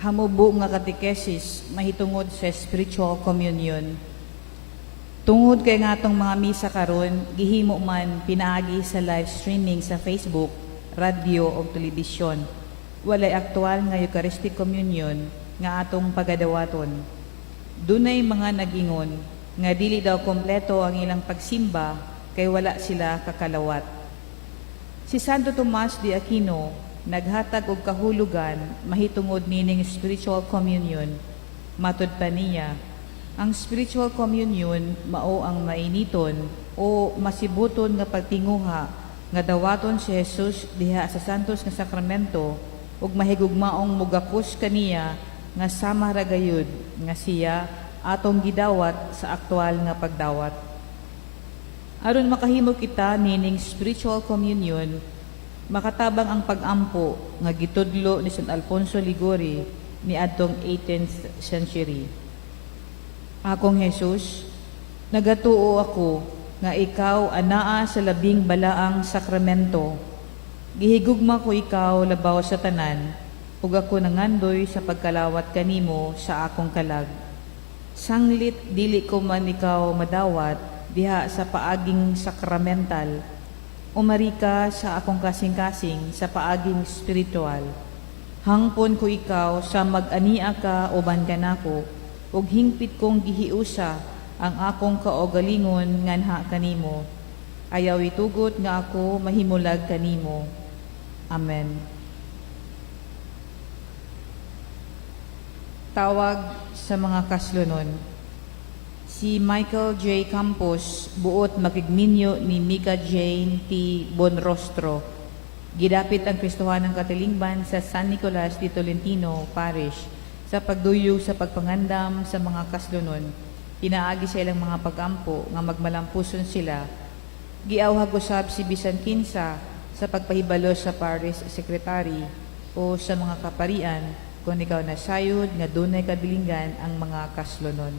Hamubo nga katekesis mahitungod sa spiritual communion. Tungod kay nga atong mga misa karon, gihimo man pinaagi sa live streaming sa Facebook, radyo o telebisyon. Walay aktual nga Eucharistic Communion nga atong pagadawaton. Dunay mga nagingon nga dili daw kompleto ang ilang pagsimba kay wala sila kakalawat. Si Santo Tomas de Aquino naghatag og kahulugan mahitungod nining spiritual communion. Matud pa niya, ang spiritual communion mao ang mainiton o masibuton nga pagtinguha nga dawaton si Jesus diha sa santos nga sakramento ug mahigugmaong mugapos kaniya nga sama ra gayud nga siya atong gidawat sa aktual nga pagdawat. Aron makahimo kita nining spiritual communion, makatabang ang pag-ampo nga gitudlo ni San Alfonso Liguori ni adtong 18th century. Akong Jesus, nagatuo ako nga ikaw anaa sa labing balaang sakramento. Gihigugma ko ikaw labaw sa tanan, ug ako nangandoy sa pagkalawat kanimo sa akong kalag. Sanglit dili ko man ikaw madawat diha sa paaging sakramental, umari ka sa akong kasing-kasing sa paaging spiritual. Hangpon ko ikaw sa mag-ania ka uban kanako, ug hingpit kong gihiusa ang akong kaugalingon nganha kanimo. Ayaw itugot nga ako mahimulag kanimo. Amen. Tawag sa mga kaslunon. Si Michael J. Campos, buot makigminyo ni Mika Jane T. Bonrostro. Gidapit ang Kristohanang Katilingban sa San Nicolas de Tolentino Parish sa pagduyog sa pagpangandam sa mga kaslunon. Pinaagi sa ilang mga pag-ampo nga magmalampuson sila. Giawhag usab si bisan kinsa sa pagpahibalo sa Parish Secretary o sa mga kaparian kung ikaw nasayod nga dunay kabilingan ang mga kaslunon.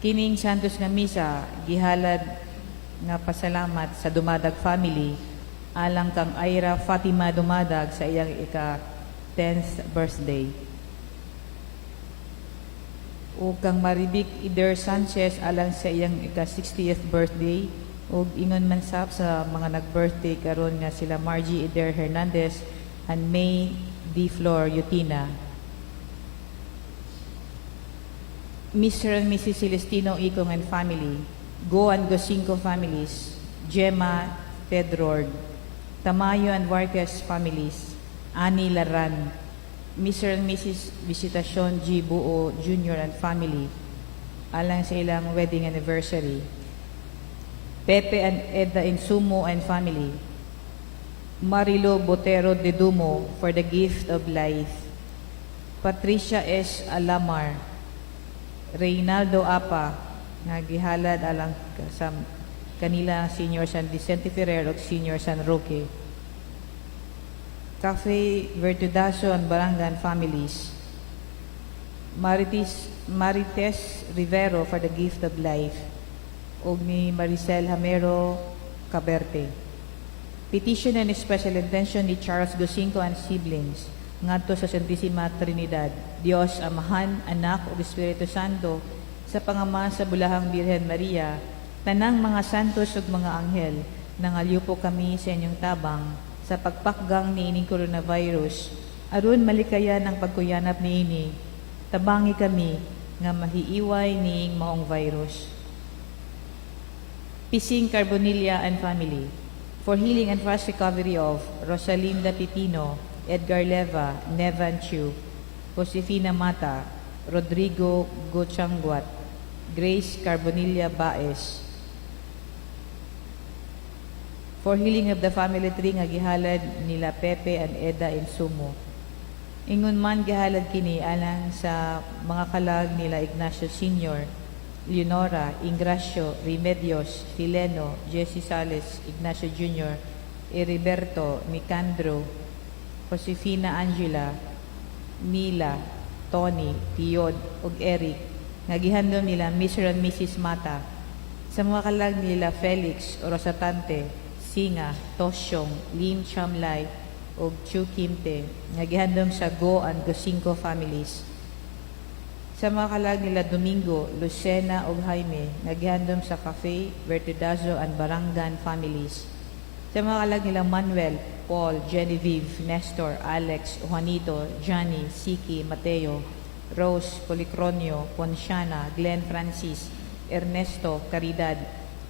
Kining santos nga misa gihalad nga pasalamat sa Dumadag family alang kang Ira Fatima Dumadag sa iyang ika-10th birthday. O kang Maribik Ider Sanchez alang sa iyang ika-60th birthday. O ingon man sab sa mga nag-birthday karon nga sila Margie Ider Hernandez and May D. Flor Yutina. Mr. and Mrs. Celestino Icong and family, Go and Gosinco families, Gemma Tedrord, Tamayo and Vargas families, Annie Laran, Mr. and Mrs. Visitacion G. Buo Jr. and family, alang sa ilang wedding anniversary, Pepe and Edda Insumo and family, Marilo Botero de Dumo for the gift of life, Patricia S. Alamar, Reynaldo Apa, nga gihalad alang sa kanila Senior San Vicente Ferrer o Senior San Roque, Cafe Vertudaso and Barangan families, Marites Rivero for the gift of life, o ni Maricel Hamero Caberte. Petition and special intention ni Charles Gosinco and siblings ngadto sa Santisima Trinidad, Dios Amahan, Anak ug Espiritu Santo, sa pangama sa Bulahang Birhen Maria, tanang mga santos ug mga anghel, nangalyo po kami sa inyong tabang sa pagpakgang ni ining coronavirus, aron malikayan ang pagkuyanap ni ini, tabangi kami nga mahiiway niing maong virus. Pising Carbonilla and family, for healing and fast recovery of Rosalinda Pipino, Edgar Leva, Nevan Chu, Josefina Mata, Rodrigo Gochangguat, Grace Carbonilla Baez. For healing of the family tree nga gihalad nila Pepe and Eda Insumo. Ingon man gihalad kini alang sa mga kalag nila Ignacio Sr., Leonora, Ingracio, Remedios, Fileno, Jesse Sales, Ignacio Jr., Heriberto, Nicandro, Josefina Angela, Mila, Tony, Tiyod, ug Eric, nga gihandom nila Mr. and Mrs. Mata, sa mga kalag nila Felix Rosatante, Singa, Tosyong, Lim Chamlay, ug Chu Kimte, nga gihandom sa Go and Gosinko families. Sa mga kalag nila Domingo, Lucena ug Jaime, nga gihandom sa Cafe, Vertudazo and Barangan families. Sa mga kalag nila Manuel, Paul, Genevieve, Nestor, Alex, Juanito, Johnny, Siki, Mateo, Rose, Policronio, Ponciana, Glenn Francis, Ernesto, Caridad,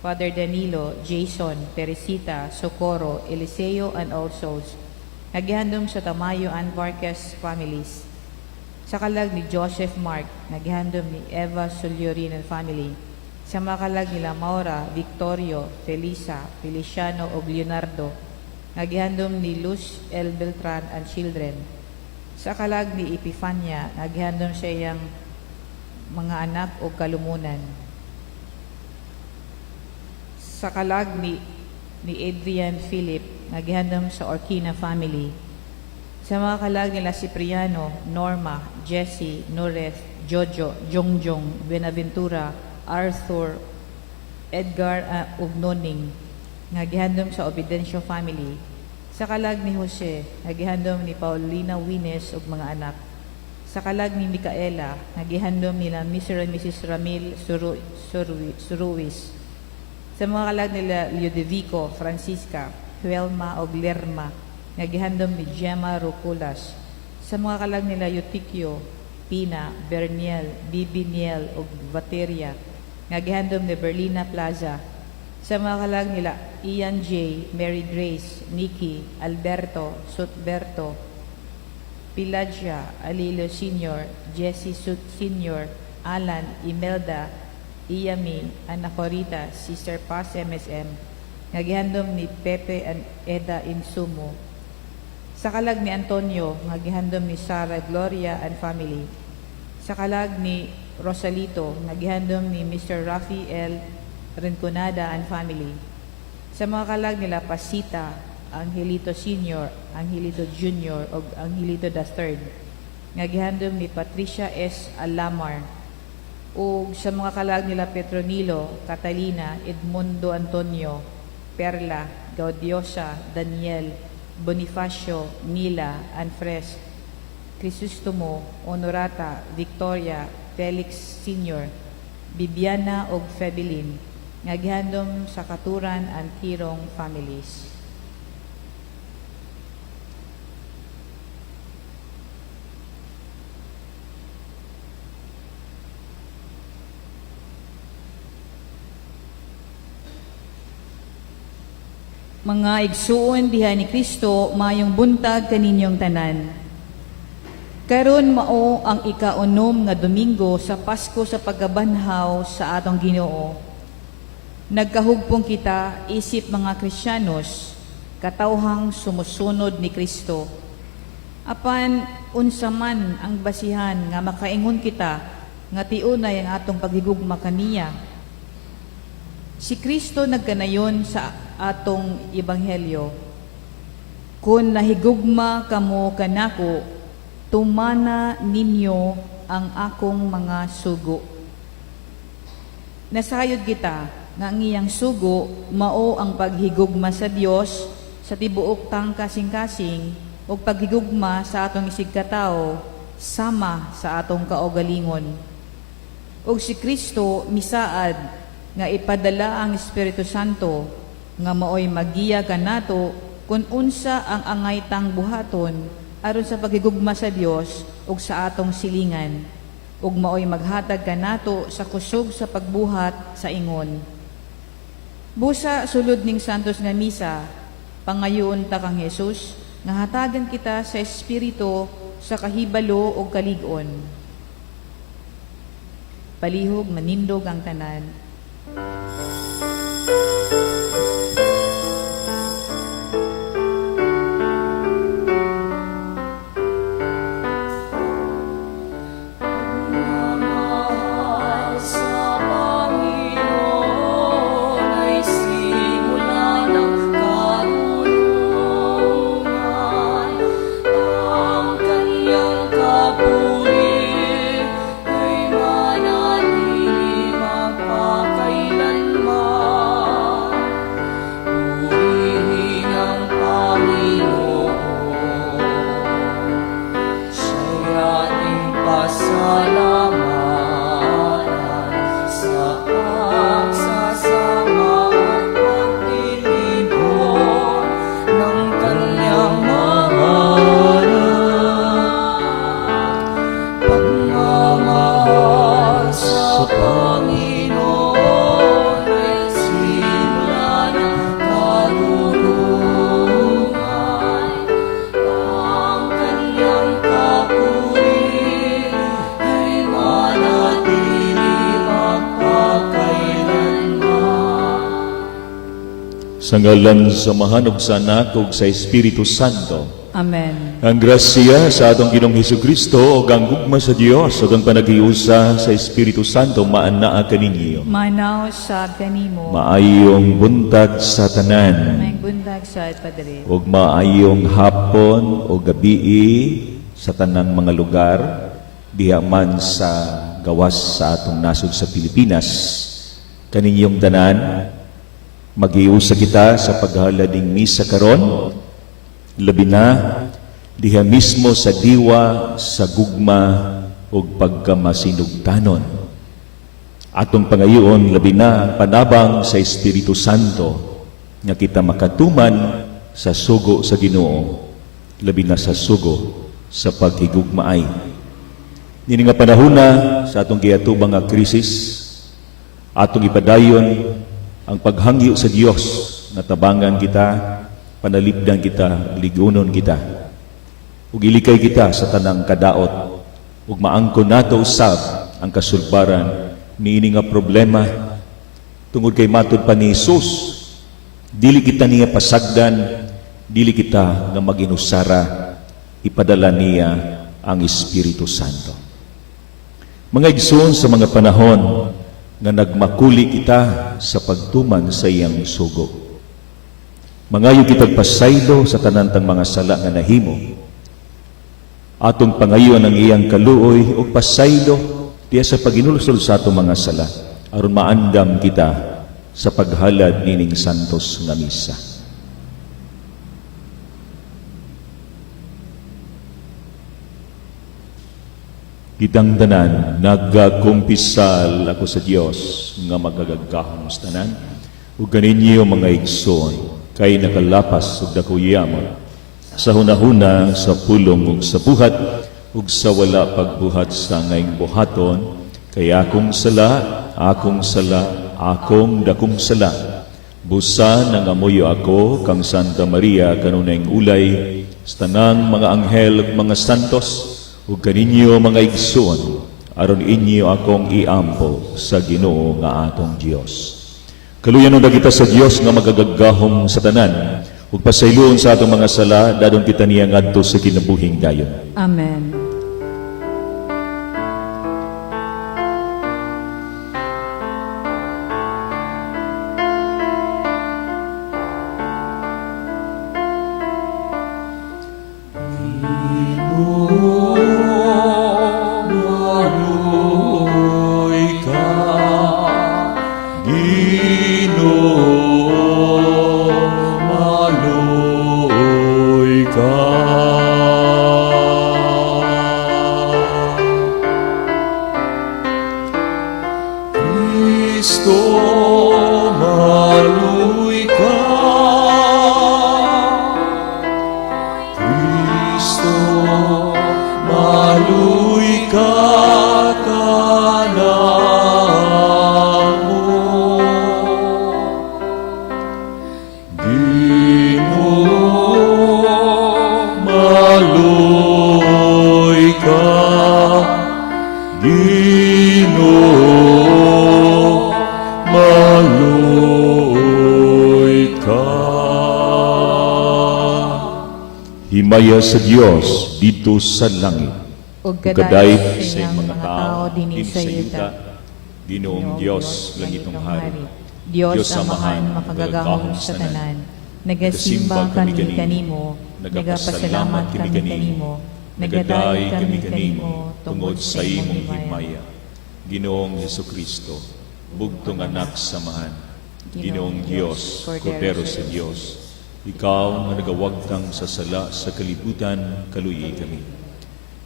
Father Danilo, Jason, Teresita, Socorro, Eliseo, and All Souls. Nagihandom sa Tamayo and Vargas families. Sa kalag ni Joseph Mark, nagihandom ni Eva Suliorin and family. Sa mga kalag nila Maura, Victorio, Felisa, Feliciano, o Leonardo, nagihandom ni Luz L. Beltran and children. Sa kalag ni Epifania, nagihandom sa iyang mga anak o kalumunan. Sa kalag ni Adrian Philip, nagihandom sa Orquina family. Sa mga kalag nila Cipriano, Norma, Jessie, Noreth, Jojo, Jongjong, Benaventura, Arthur, Edgar Ugnoning, nagihandom sa Obidencio family. Sa kalag ni Jose, nagihandom ni Paulina Wines ug mga anak. Sa kalag ni Micaela, nagihandom nila Mr. and Mrs. Ramil Suruwis. Sa mga kalag nila Ludovico, Francisca, Huelma ug Lerma, nagihandom ni Gemma Roculas. Sa mga kalag nila Eutikio, Pina, Berniel, Bibiniel ug Vateria, nagihandom ni Berlina Plaza. Sa mga kalag nila Ian J., Mary Grace, Nikki, Alberto, Sutberto, Pilagia, Alilo Sr., Jesse Sut Sr., Alan, Imelda, Iyami, Anacorita, Sister Paz MSM, nagihandom ni Pepe and Eda Insumo. Sa kalag ni Antonio, nagihandom ni Sara Gloria and family. Sa kalag ni Rosalito, nagihandom ni Mr. Rafi L. Rinconada and family. Sa mga kalag nila Pasita, Angelito Sr., Angelito Jr. o Angelito III, nagihandom ni Patricia S. Alamar. O sa mga kalag nila Petronilo, Catalina, Edmundo Antonio, Perla, Gaudiosa, Daniel, Bonifacio, Mila, Anfres, Crisostomo, Honorata, Victoria, Felix Sr., Bibiana ug Febelin, nagihandom sa Katuran and Tirong families. Mga igsuon diha ni Kristo, mayong buntag kaninyong tanan. Karon mao ang ika-unom nga Domingo sa Pasko sa pagkabanhaw sa atong Ginoo. Nagkahugpong kita isip mga Kristiyanos, katawhang sumusunod ni Kristo. Apan unsa man ang basihan nga makaingon kita nga tiunay ang atong paghigugma kaniya. Si Kristo nagkanayon sa atong ebanghelyo. Kung nahigugma kamo kanako, tumana ninyo ang akong mga sugo. Nasayod kita nga ang iyang sugo mao ang paghigugma sa Dios sa tibuok tang kasing-kasing o paghigugma sa atong isig katao sama sa atong kaugalingon. Og si Kristo misaad nga ipadala ang Espiritu Santo nga maoy magiya kanato kung unsa ang angay tang buhaton aron sa paghigugma sa Dios ug sa atong silingan ug maoy maghatag kanato sa kusog sa pagbuhat sa ingon. Busa sulod ning santos nga misa, pangayoon ta kang Hesus nga hatagan kita sa espiritu sa kahibalo ug kalig-on. Palihog manindog ang tanan. Kailanman pasalamatan sa pagsasama at paglilingkod ng kanyang mga anak. Pagmamahal sa Panginoon ay simula ng karunungan. Ang kanyang papuri ay manatili magpakailanman. Sa ngalan sa Amahan ug sa Anak ug sa Espiritu Santo. Amen. Ang grasya sa atong Ginoong Hesukristo ug ang gugma sa Dios ug ang panagiusa sa Espiritu Santo maanaa kaninyo. Manaw sa kanimo. Maayong buntag sa tanan May bundag sa Padre. ug maayong hapon o gabi sa tanang mga lugar diha man sa gawas sa atong nasod sa Pilipinas. Kaninyong tanan magiusa kita sa paghalading misa karon, labi na diha mismo sa diwa sa gugma ug pagkamasinugtanon. Atong pangayoon labi na ang panabang sa Espiritu Santo nga kita makatuman sa sugo sa Ginoo, labi na sa sugo sa paghigugmaay. Nini nga panahona sa atong giatubang nga krisis, atong ipadayon ang paghangyo sa Dios na tabangan kita, panalipdan kita, ligunon kita. Ug ilikay kita sa tanang kadaot ug maangkon nato usab ang kasulbaran niini nga problema tungod kay matud pa ni Hesus. Dili kita niya pasagdan, dili kita nga maginusara, ipadala niya ang Espiritu Santo. Mga igsoon sa mga panahon nga nagmakuli kita sa pagtuman sa iyang sugo. Mangayo kitag pasaylo sa tanantang mga sala nga nahimo. Atong pangayon ang iyang kaluoy o pasaylo diya sa paginulsol sa atong mga sala aron maandam kita sa paghalad nining santos nga misa. Kitang tanan, nagakumpisal ako sa Dios nga magagagahom sa tanan, ug kaninyo mga igsoon, kay nakalapas ug dako yamon, sa hunahuna, sa pulong ug sa buhat, ug sa wala pagbuhat sa ngayong buhaton, kay akong sala, akong dakong sala. Busa nangamuyo ako kang Santa Maria kanunayng ulay, sa tanang mga anghel ug mga santos, ug kaninyo mga igsoon, aron inyo akong iampo sa Ginoo nga atong Dios. Kaluyanon na kita sa Dios nga magagagahom sa tanan, ug pasayloon sa atong mga sala, dadon kita niya ngadto sa kinabuhing dayon. Amen. Himaya sa Dios dito sa langit, Ug kadayat sa iyang mga tao dinhi sa yuta. Ginoong Dios, langitong hari, Diyos amahan makagagahom sa tanan. Nagasimba kami kanimo, nagapasalamat kami kanimo, nagaday kami kanimo tungod sa imong himaya. Ginoong Hesukristo, bugtong anak samahan, Ginoong Dios, Kordero sa Dios, ikaw nga nagawagtang sa sala sa kalibutan, kaluyi kami.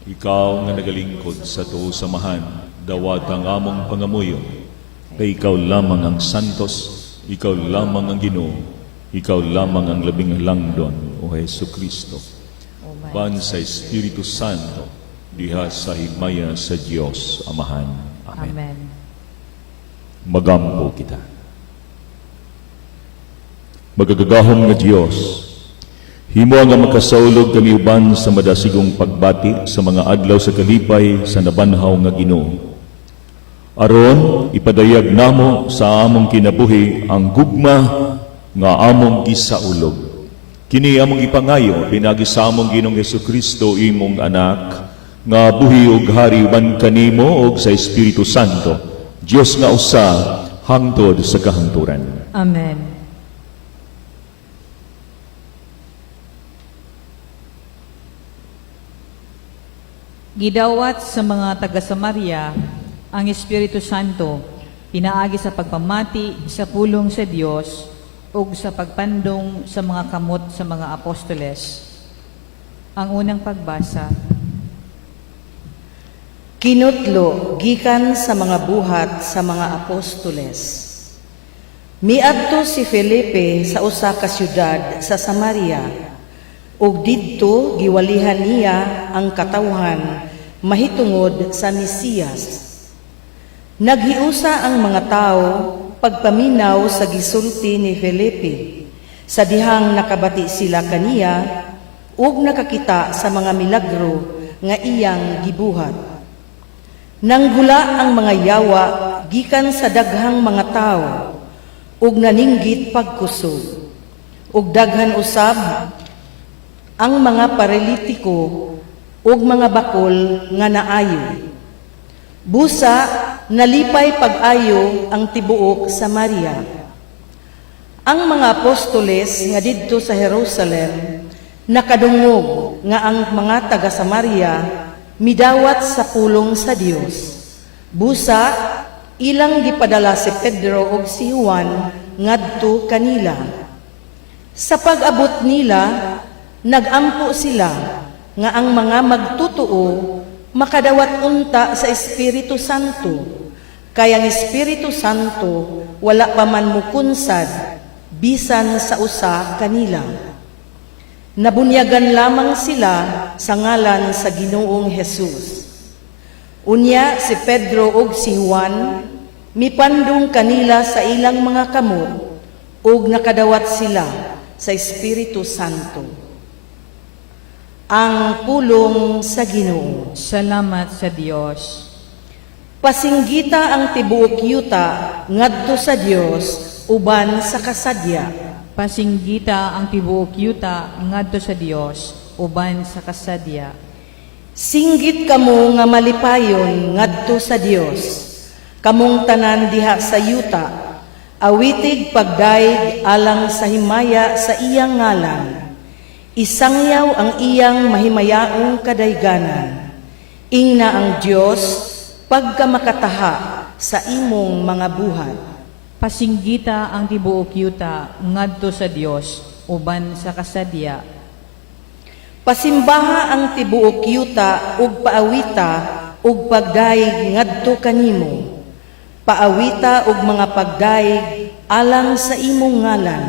Ikaw nga nagalingkod sa tuo samahan, dawat ang among pangamuyo. Kay ikaw lamang ang santos, ikaw lamang ang Ginoo, ikaw lamang ang labing halangdon, o Hesu Kristo. Ban sa Espiritu Santo, diha sa himaya sa Dios Amahan. Amen. Amen. Magampo kita. Magagagahom nga Dios, himo nga makasaulog kami uban sa madasigong pagbati sa mga adlaw sa kalipay sa nabanhaw nga Ginoo. Aron ipadayag namo sa among kinabuhi ang gugma nga among gisaulog. Kini among ipangayo pinagi sa among Ginoong Hesukristo imong anak nga buhi ug hari uban kanimo ug sa Espiritu Santo, Dios nga usa hangtod sa kahangturan. Amen. Gidawat sa mga taga-Samaria ang Espiritu Santo, pinaagi sa pagpamati sa pulong sa Dios ug sa pagpandong sa mga kamot sa mga apostoles. Ang unang pagbasa. Kinutlo gikan sa mga buhat sa mga apostoles. Miadto si Felipe sa usa ka syudad sa Samaria, ug didto giwalihan niya ang katawhan mahitungod sa Mesiyas. Naghiusa ang mga tao pagpaminaw sa gisulti ni Felipe, sa dihang nakabati sila kaniya ug nakakita sa mga milagro nga iyang gibuhat. Nanggula ang mga yawa gikan sa daghang mga tao ug naninggit pagkusog, ug daghan usab ang mga paralitiko ug mga bakol nga naayo. Busa nalipay pag-ayo ang tibuok Samaria. Ang mga apostoles nga didto sa Jerusalem nakadungog nga ang mga taga Samaria midawat sa pulong sa Dios. Busa ilang gipadala si Pedro ug si Juan ngadto kanila. Sa pag-abot nila, nagampo sila nga ang mga magtutuo makadawat unta sa Espiritu Santo, kaya ang Espiritu Santo wala pa man mukunsad bisan sa usa kanila. Nabunyagan lamang sila sa ngalan sa Ginoong Hesus. Unya si Pedro ug si Juan mipandong kanila sa ilang mga kamot ug nakadawat sila sa Espiritu Santo. Ang pulong sa Ginoo. Salamat sa Dios. Pasinggita ang tibuok yuta ngadto sa Dios uban sa kasadya. Pasinggita ang tibuok yuta ngadto sa Dios uban sa kasadya. Singgit kamo nga malipayon ngadto sa Dios. Kamong tanan diha sa yuta, awitig pagdaig alang sa himaya sa iyang ngalan. Isangyaw ang iyang mahimayaong kadayganan. Ingna ang Dios pagkamakataha sa imong mga buhat. Pasinggita ang tibuok yuta ngadto sa Dios uban sa kasadya. Pasimbaha ang tibuok yuta ug paawita ug pagdaig ngadto kanimo. Paawita ug mga pagdaig alang sa imong ngalan.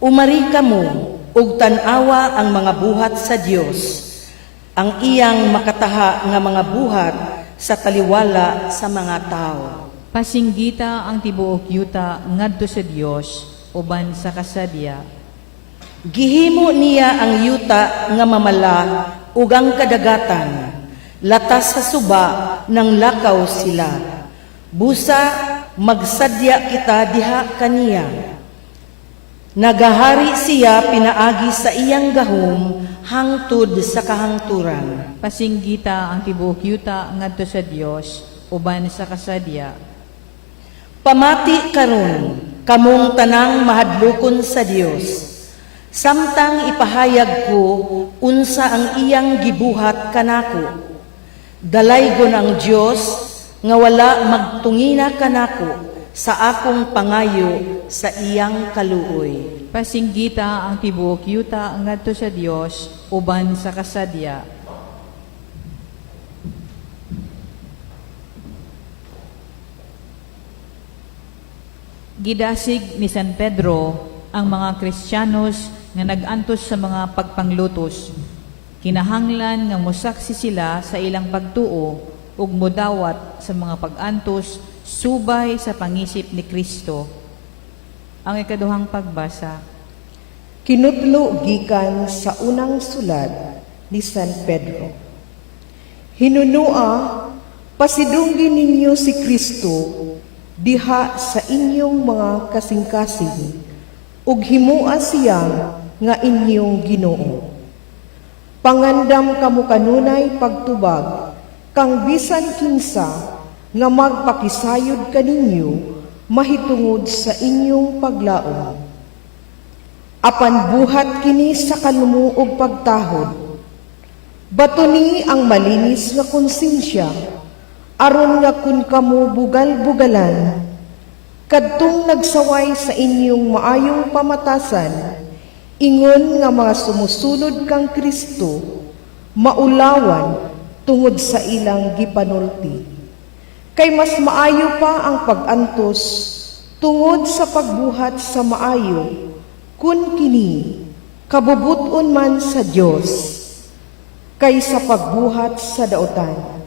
Umari kamo ug tan-awa ang mga buhat sa Dios, ang iyang makataha nga mga buhat sa taliwala sa mga tao. Pasinggita ang tibuok yuta ngadto sa Dios uban sa kasadya. Gihimo niya ang yuta nga mamala ug ang kadagatan, latas sa suba ng lakaw sila. Busa magsadya kita diha kaniya. Nagahari siya pinaagi sa iyang gahom hangtod sa kahangturan. Pasinggita ang tibuok yuta ngadto sa Dios uban sa kasadya. Pamati karon kamong tanang mahadlokon sa Dios. Samtang ipahayag ko unsa ang iyang gibuhat kanako. Dalaygon ang Dios nga wala magtungina kanako sa akong pangayo sa iyang kaluoy. Pasinggita ang tibuok yuta ngadto sa Dios uban sa kasadya. Gidasig ni San Pedro ang mga Kristiyanos nga nagantos sa mga pagpanglutos. Kinahanglan nga mosaksi sila sa ilang pagtuo ug modawat sa mga pagantos subay sa pangisip ni Kristo. Ang ikaduhang pagbasa. Kinutlo gikan sa unang sulat ni San Pedro. Hinunua, pasidunggin ninyo si Kristo diha sa inyong mga kasing-kasing ug himua siya nga inyong Ginoo. Pangandam kamo kanunay pagtubag kang bisan kinsa nga magpakisayod kaninyo mahitungod sa inyong paglaom. Apan buhat kini sa kalumo ug pagtahod. Batuni ang malinis nga konsensya aron nga kun kamo bugal-bugalan kadtong nagsaway sa inyong maayong pamatasan ingon nga mga sumusunod kang Kristo maulawan tungod sa ilang gipanulti. Kay mas maayo pa ang pag-antos tungod sa pagbuhat sa maayo kun kini kabubuton man sa Dios kaysa pagbuhat sa daotan.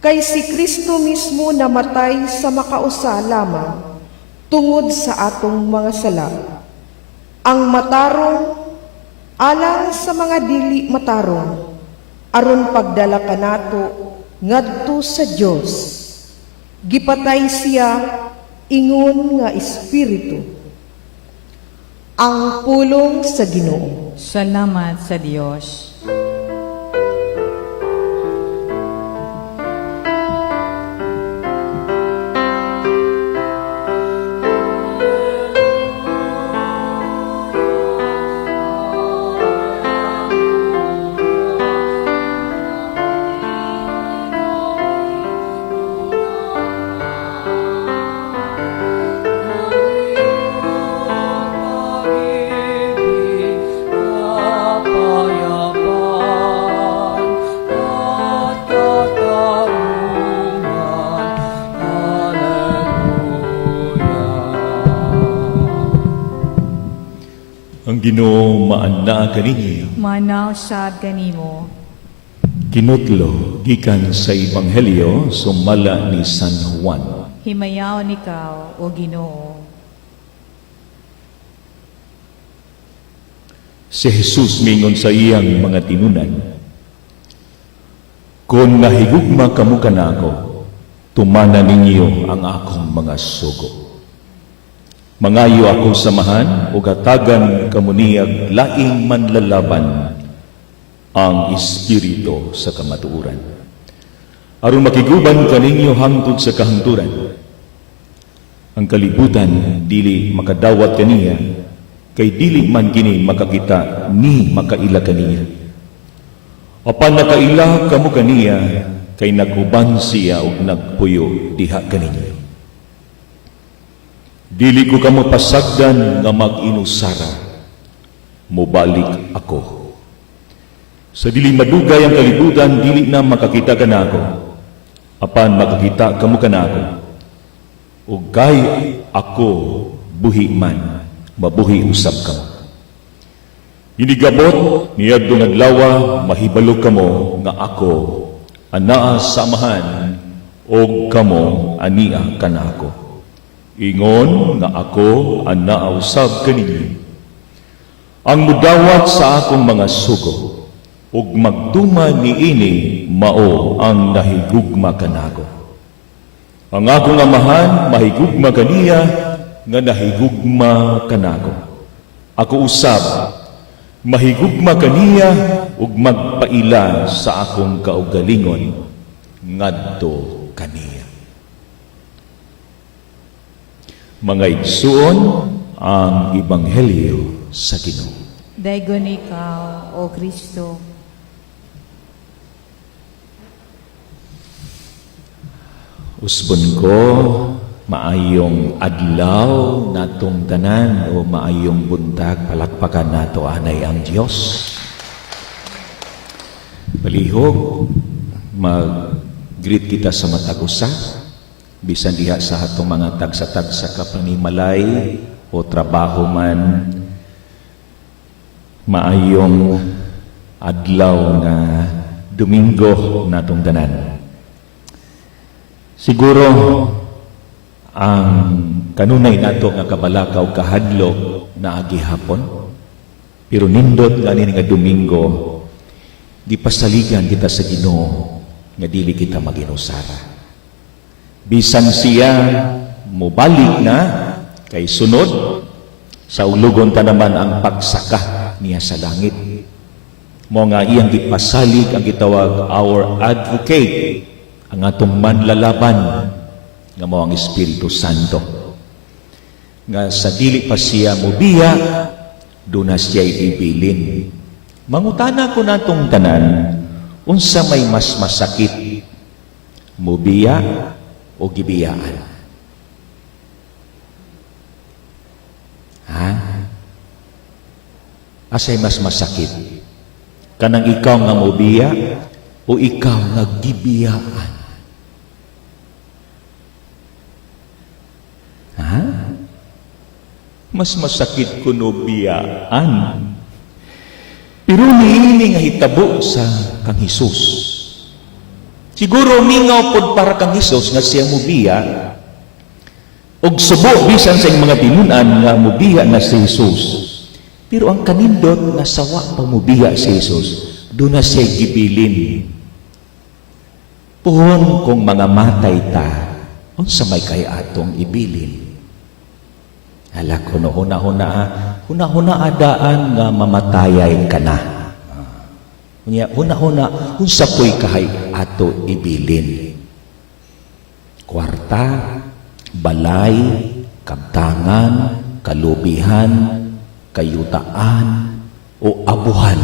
Kay si Kristo mismo namatay sa makausa lamang tungod sa atong mga sala. Ang matarong alang sa mga dili matarong aron pagdala kanato ngadto sa Dios. Gipatay siya ingon nga espiritu. Ang pulong sa Ginoo. Salamat sa Diyos. Ang Ginoo maanna kaninyo. Manaw sad kanimo. Kinutlo gikan sa Ebanghelyo sumala ni San Juan. Himayaw nikaw, O Ginoo. Si Jesus mingon sa iyang mga tinunan, kung nahigugma kamo kanako, tumana ninyo ang akong mga sugo. Mangayo ako samahan o gatagan kamuniyag laing manlalaban ang Espiritu sa kamatuuran. Aron makiguban kaninyo hangtod sa kahangturan. Ang kalibutan dili makadawat kaniya, kay dili man kini makakita ni makaila kaniya. Apan nakaila kamo kaniya, kay naguban siya ug nagpuyo diha kaninyo. Dili ko kamo pasagdan nga mag-inusara, mubalik ako. Sa dili madugay ang kalibutan, dili na makakita kanako. Apan makakita kamo kanako. Ug kay ako buhi man, mabuhi usab kamo. Inigabot niadtong adlaw mahibalo kamo nga ako anaa samahan og kamo ania kanako. Ingon nga ako anaa usab kaninyo. Ang mudawat sa akong mga sugo ug magduma niini mao ang nahigugma kanako. Ang akong amahan mahigugma kaniya nga nahigugma kanako. Ako usab mahigugma kaniya ug magpaila sa akong kaugalingon ngadto kaniya. Mga igsuon ang Ebanghelyo sa Ginoo. Daygon ikaw, O Kristo. Usbon ko, maayong adlaw natong tanan o maayong buntag palakpakan nato anay ang Dios. Palihog, mag-greet kita sa matag usa. bisan diha sa hatong mga tagsa-tagsa ka panimalay o trabaho man, maayong adlaw nga Domingo natong tanan. Siguro ang kanunay nato nga kabalakaw kahadlok na agihapon, pero nindot nga nga Domingo, di pasaligan kita sa Ginoo nga dili kita maginusara. Bisan siya mobalik na kay sunod sa ulugon ta naman ang pagsaka niya sa langit. Mo nga iyang gipasalig ang gitawag our advocate, ang atong manlalaban nga mao ang Espiritu Santo. Nga sa dili pa siya mubiya, doon na siya ibilin. Mangutana ko natong tanan, unsa may mas masakit, mubiya o gibiyaan? Ha? Asay mas masakit? Kanang ikaw nga mubiya o ikaw nga gibiyaan? Ha? Mas masakit kuno biyaan. Pero niini nga hitabo sa kang Hesus. Siguro mingaw pod para kang Hesus nga siya mubiya og subo bisan sa mga tinunan nga mubiya na si Hesus. Pero ang kanindot nga sawa pa mubiya si Hesus, doon na siya gibilin. Puhon kung mga matay ta, unsa may kay atong ibilin? Hala ko no, huna-huna adaan nga mamatayay ka na. Huna-huna, unsa ko'y kahay ato ibilin? Kwarta, balay, kabtangan, kalubihan, kayutaan, o abuhan.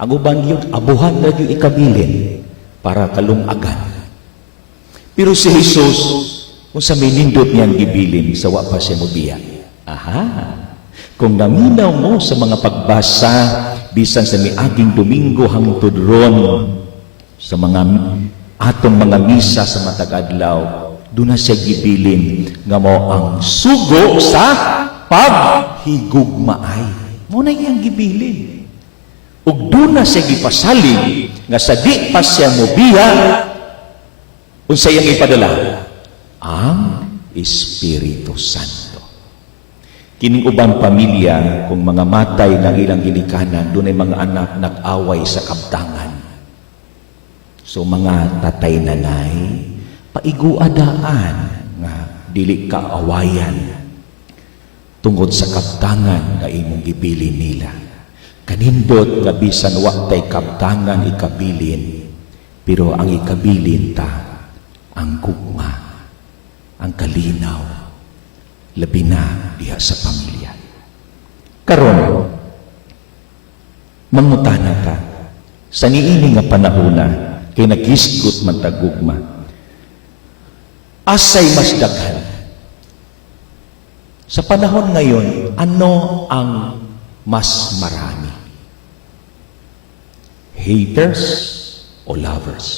Ang uban yun, abuhan na yung ikabilin para kalungagan. Pero si Jesus, kung sa minindot niyang gibilin, sawa pa siya mubiya. Aha! Kung naminaw mo sa mga pagbasa, bisan sa miaging Domingo hangtod ron, sa mga atong mga misa sa matag adlaw, doon na siya gibilin nga mo ang sugo sa paghigugmaay. Mo na iyang gibilin. Ug doon na siya gipasalig nga sa di pa siya mubiya, unsa iyang ipadala? Ang Espiritu Santo. Kining ubang pamilya, kung mga matay ng ilang ginikanan, doon ay mga anak nag-away sa kabtangan. So mga tatay nanay, paiguadaan nga dili kaawayan tungod sa kabtangan nga imong gibilin nila. Kanindot nga bisan wa tay kabtangan ikabilin, pero ang ikabilin ta ang gugma, ang kalinaw, labi na diha sa pamilya. Karon, mangutana ta, sa niini nga panahona, kay nagisgot man ta gugma, asay mas daghan? Sa panahon ngayon, ano ang mas marami? Haters o lovers?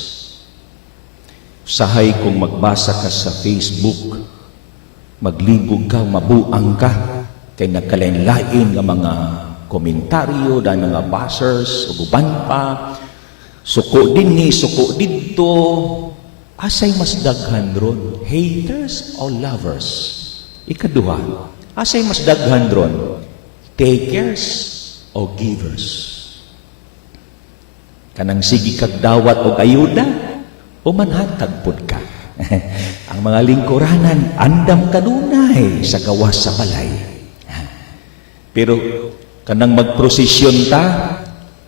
Usahay kung magbasa ka sa Facebook, maglibog ka, mabuang ka, kay nagkalain-lain nga mga komentaryo, dahil mga bashers, o uban pa, suko din ni, suko dito. Asay mas daghan ron? Haters o lovers? Ikaduha, asay mas daghan ron? Takers o givers? Kanang sige kag dawat o ayuda o manhatag pod ka? Ang mga lingkuranan, andam kanunay sa gawas sa balay. Pero kanang magprosesyon ta,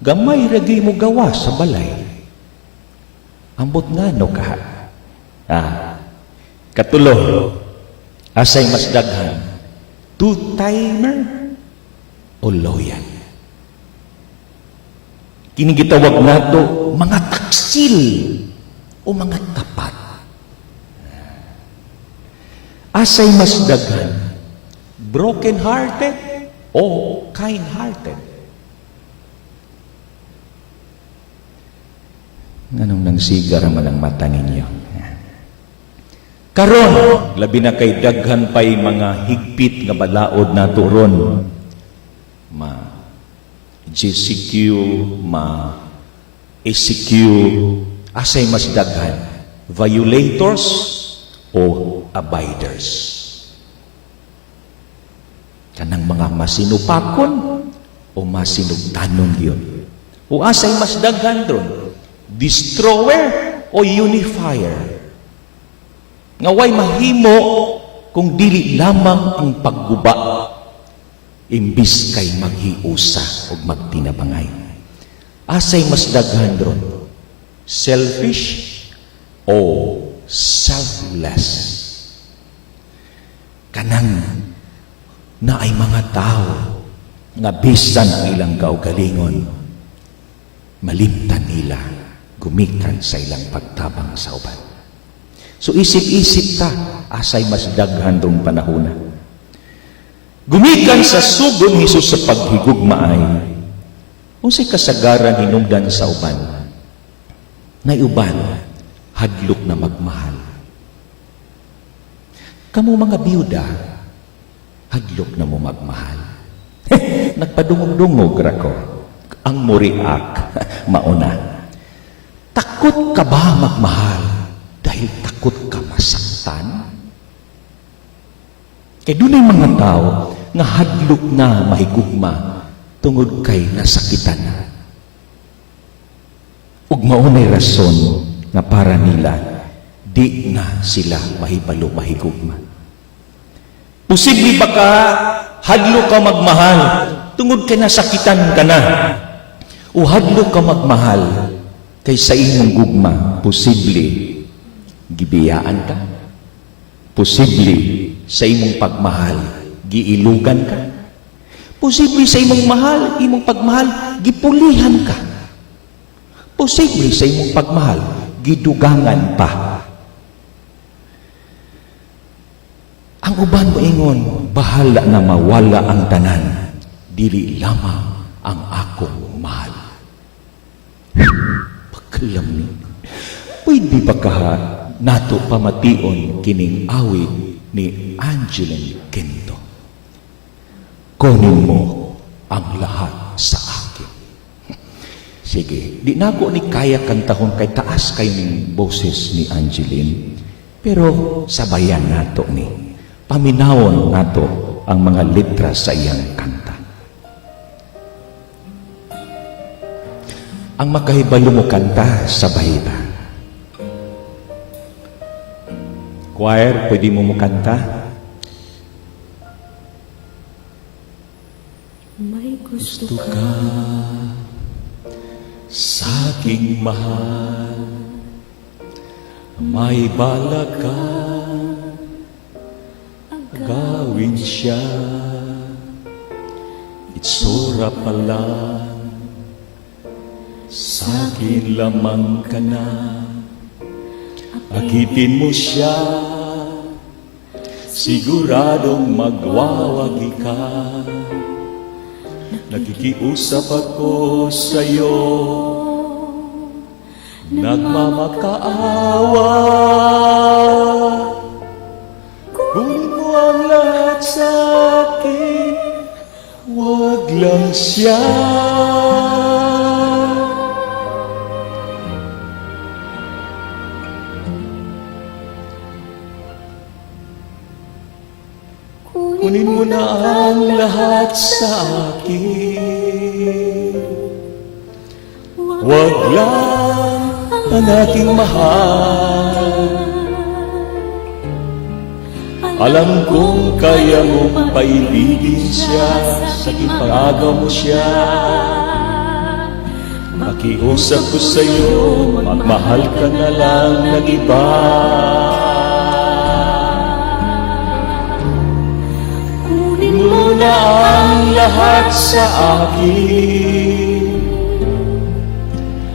gamay ragi mo gawas sa balay. Ambot nga no ka? Katulo, asay mas daghan? Two-timer o loyal? Kini gitawag nato mga taksil o mga tapat. Asay mas daghan? Broken-hearted o kind-hearted? Anong nangsiga raman ang mata ninyo? Karon, labi na kay daghan pay mga higpit nga balaod na turon. Ma GCQ, ma ECQ, asay mas daghan, violators o abiders. Kanang mga masinupakon o masinugtanon yun. O asay mas daghan ron, destroyer o unifier. Nga way mahimo kung dili lamang ang pagguba imbis kay maghiusa o magtinabangay. Asay mas daghan ron, selfish o selfless. Kanang na ay mga tao nga bisan ang ilang kaugalingon, malimtan nila gumikan sa ilang pagtabang sa uban. So isip-isip ta, asay mas daghan rong panahona. Gumikan sa sugod ni Jesus sa paghigugmaay, unsay kasagaran hinungdan sa uban, na uban hadlok na magmahal. Kamu mga biyuda, hadlok na mo magmahal. Nagpadungog-dungog rako. Ang muriak, mauna. Takot ka ba magmahal dahil takot ka masaktan? Kaya doon ay mga tao nga hadlok na mahigugma tungod kay nasakitan na. Ug maunay rason nga para nila di na sila mahibalo mahigugma. Posible ba ka hadlok ka magmahal tungod kay nasakitan ka na? O hadlok ka magmahal kay sa imong gugma, posible gibiyaan ka? Posible sa imong pagmahal giilugan ka? Posible sa imong pagmahal gipulihan ka? Posible sa imong pagmahal gidugangan pa? Ang uban mo ingon, bahala na mawala ang tanan, dili lamang ang akong mahal. Pagkalam, pwede ba ka nato pamation kining awit ni Angeline Quinto? Kunin mo ang lahat sa akin. Sige, di na ako ni kaya kantahon kay taas kayo ng boses ni Angeline, pero sabayan nato ni, paminawon nato ang mga letra sa iyang kanta. Ang makahibalo mo kanta, sabay ba? Choir, pwede mo kanta? May gusto ka sa aking mahal, may balak ka gawin siya, itsura pa lang, sa akin lamang ka na, akitin mo siya, siguradong magwawagi ka, nakikiusap ako sa'yo, nagmamakaawa, kunin mo ang lahat sa akin, wag lang siya. Kunin mo na ang lahat sa akin, wag lang ang aking mahal. Alam kong kaya mong paibigin siya, sa pag-agaw mo siya. Makiusap ko sa'yo, magmahal ka na lang ng iba. Kunin mo na ang lahat sa akin,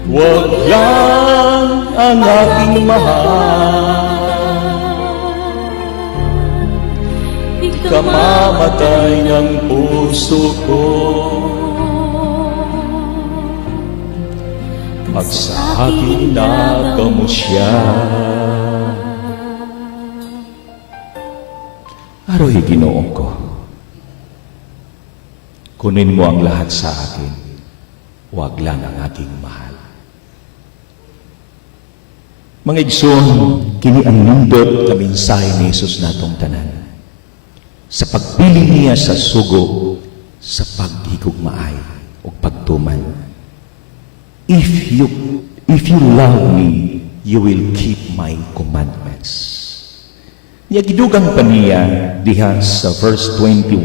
wag lang ang aking mahal. Kamamatay ng puso ko, pag sa akin nagaw mo siya. Aroy Ginoo ko, kunin mo ang lahat sa akin, wag lang ang aking mahal. Mga igsoon, kini ang nindot na mensahe ni Jesus natong tanan. Sa pagpili niya sa sugo, sa paghigugmaay o pagtuman. If you love me, you will keep my commandments. Gidugang pa niya diha sa verse 21.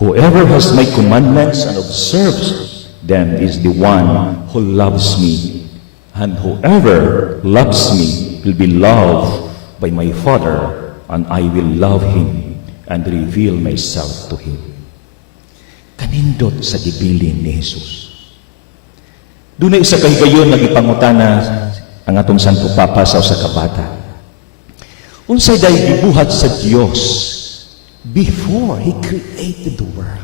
Whoever has my commandments and observes them is the one who loves me. And whoever loves me will be loved by my Father, and I will love him and reveal myself to him. Kanindot sa gibilin ni Jesus. Doon na isa kahigayon nagipangutana ang atong Santo Papa sa usa ka bata. Unsay day gibuhat sa Dios before He created the world?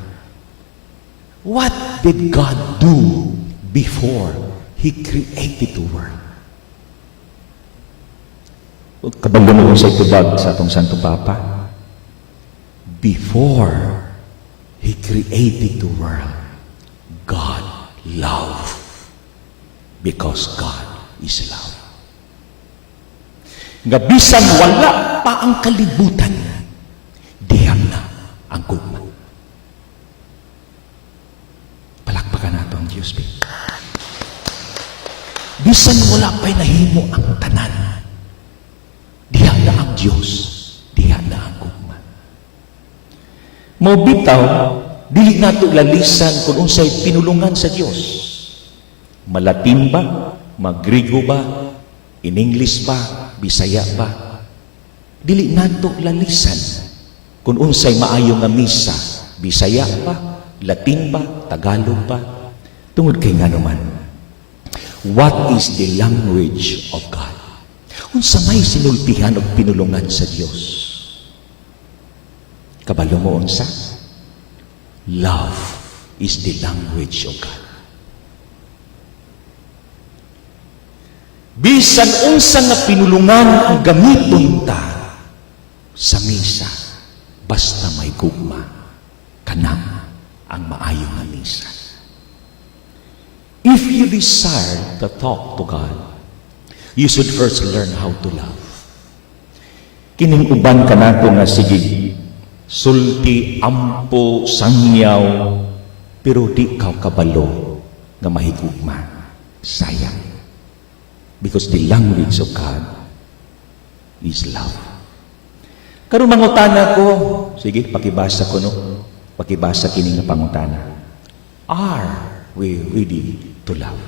What did God do before He created the world? Kabalo mo sa itubag sa atong Santo Papa. Before He created the world, God loved. Because God is love. Nga bisan wala pa ang kalibutan, diham na ang gugma. Palakpakan nato ang Diyos. Bisan wala pa'y nahimo ang tanan, diha na ang Diyos, diha na ang gugma. Mobitaw, dili nato lalisan kung unsay pinulungan sa Diyos. Malatin ba? Magrigo ba? In English ba? Bisaya ba? Dili nato lalisan kung unsay maayo nga misa. Bisaya ba? Latin ba? Tagalog ba? Tungod kay nga naman. What is the language of God? Unsa may sinultihan o pinulungan sa Dios? Kabalo mo unsa? Love is the language of God. Bisan unsa nga pinulungan ang gamiton ta sa misa, basta may gugma, kanang ang maayo nga misa. If you desire to talk to God, you should first learn how to love. Kining uban ka nato nga sige, sulti, ampo, sangyaw, pero di ka kabalo nga mahigugma. Sayang. Because the language of God is love. Karon mangutana ko, sige, pakibasa ko no. Pakibasa kini nga pangutana. Are we ready to love?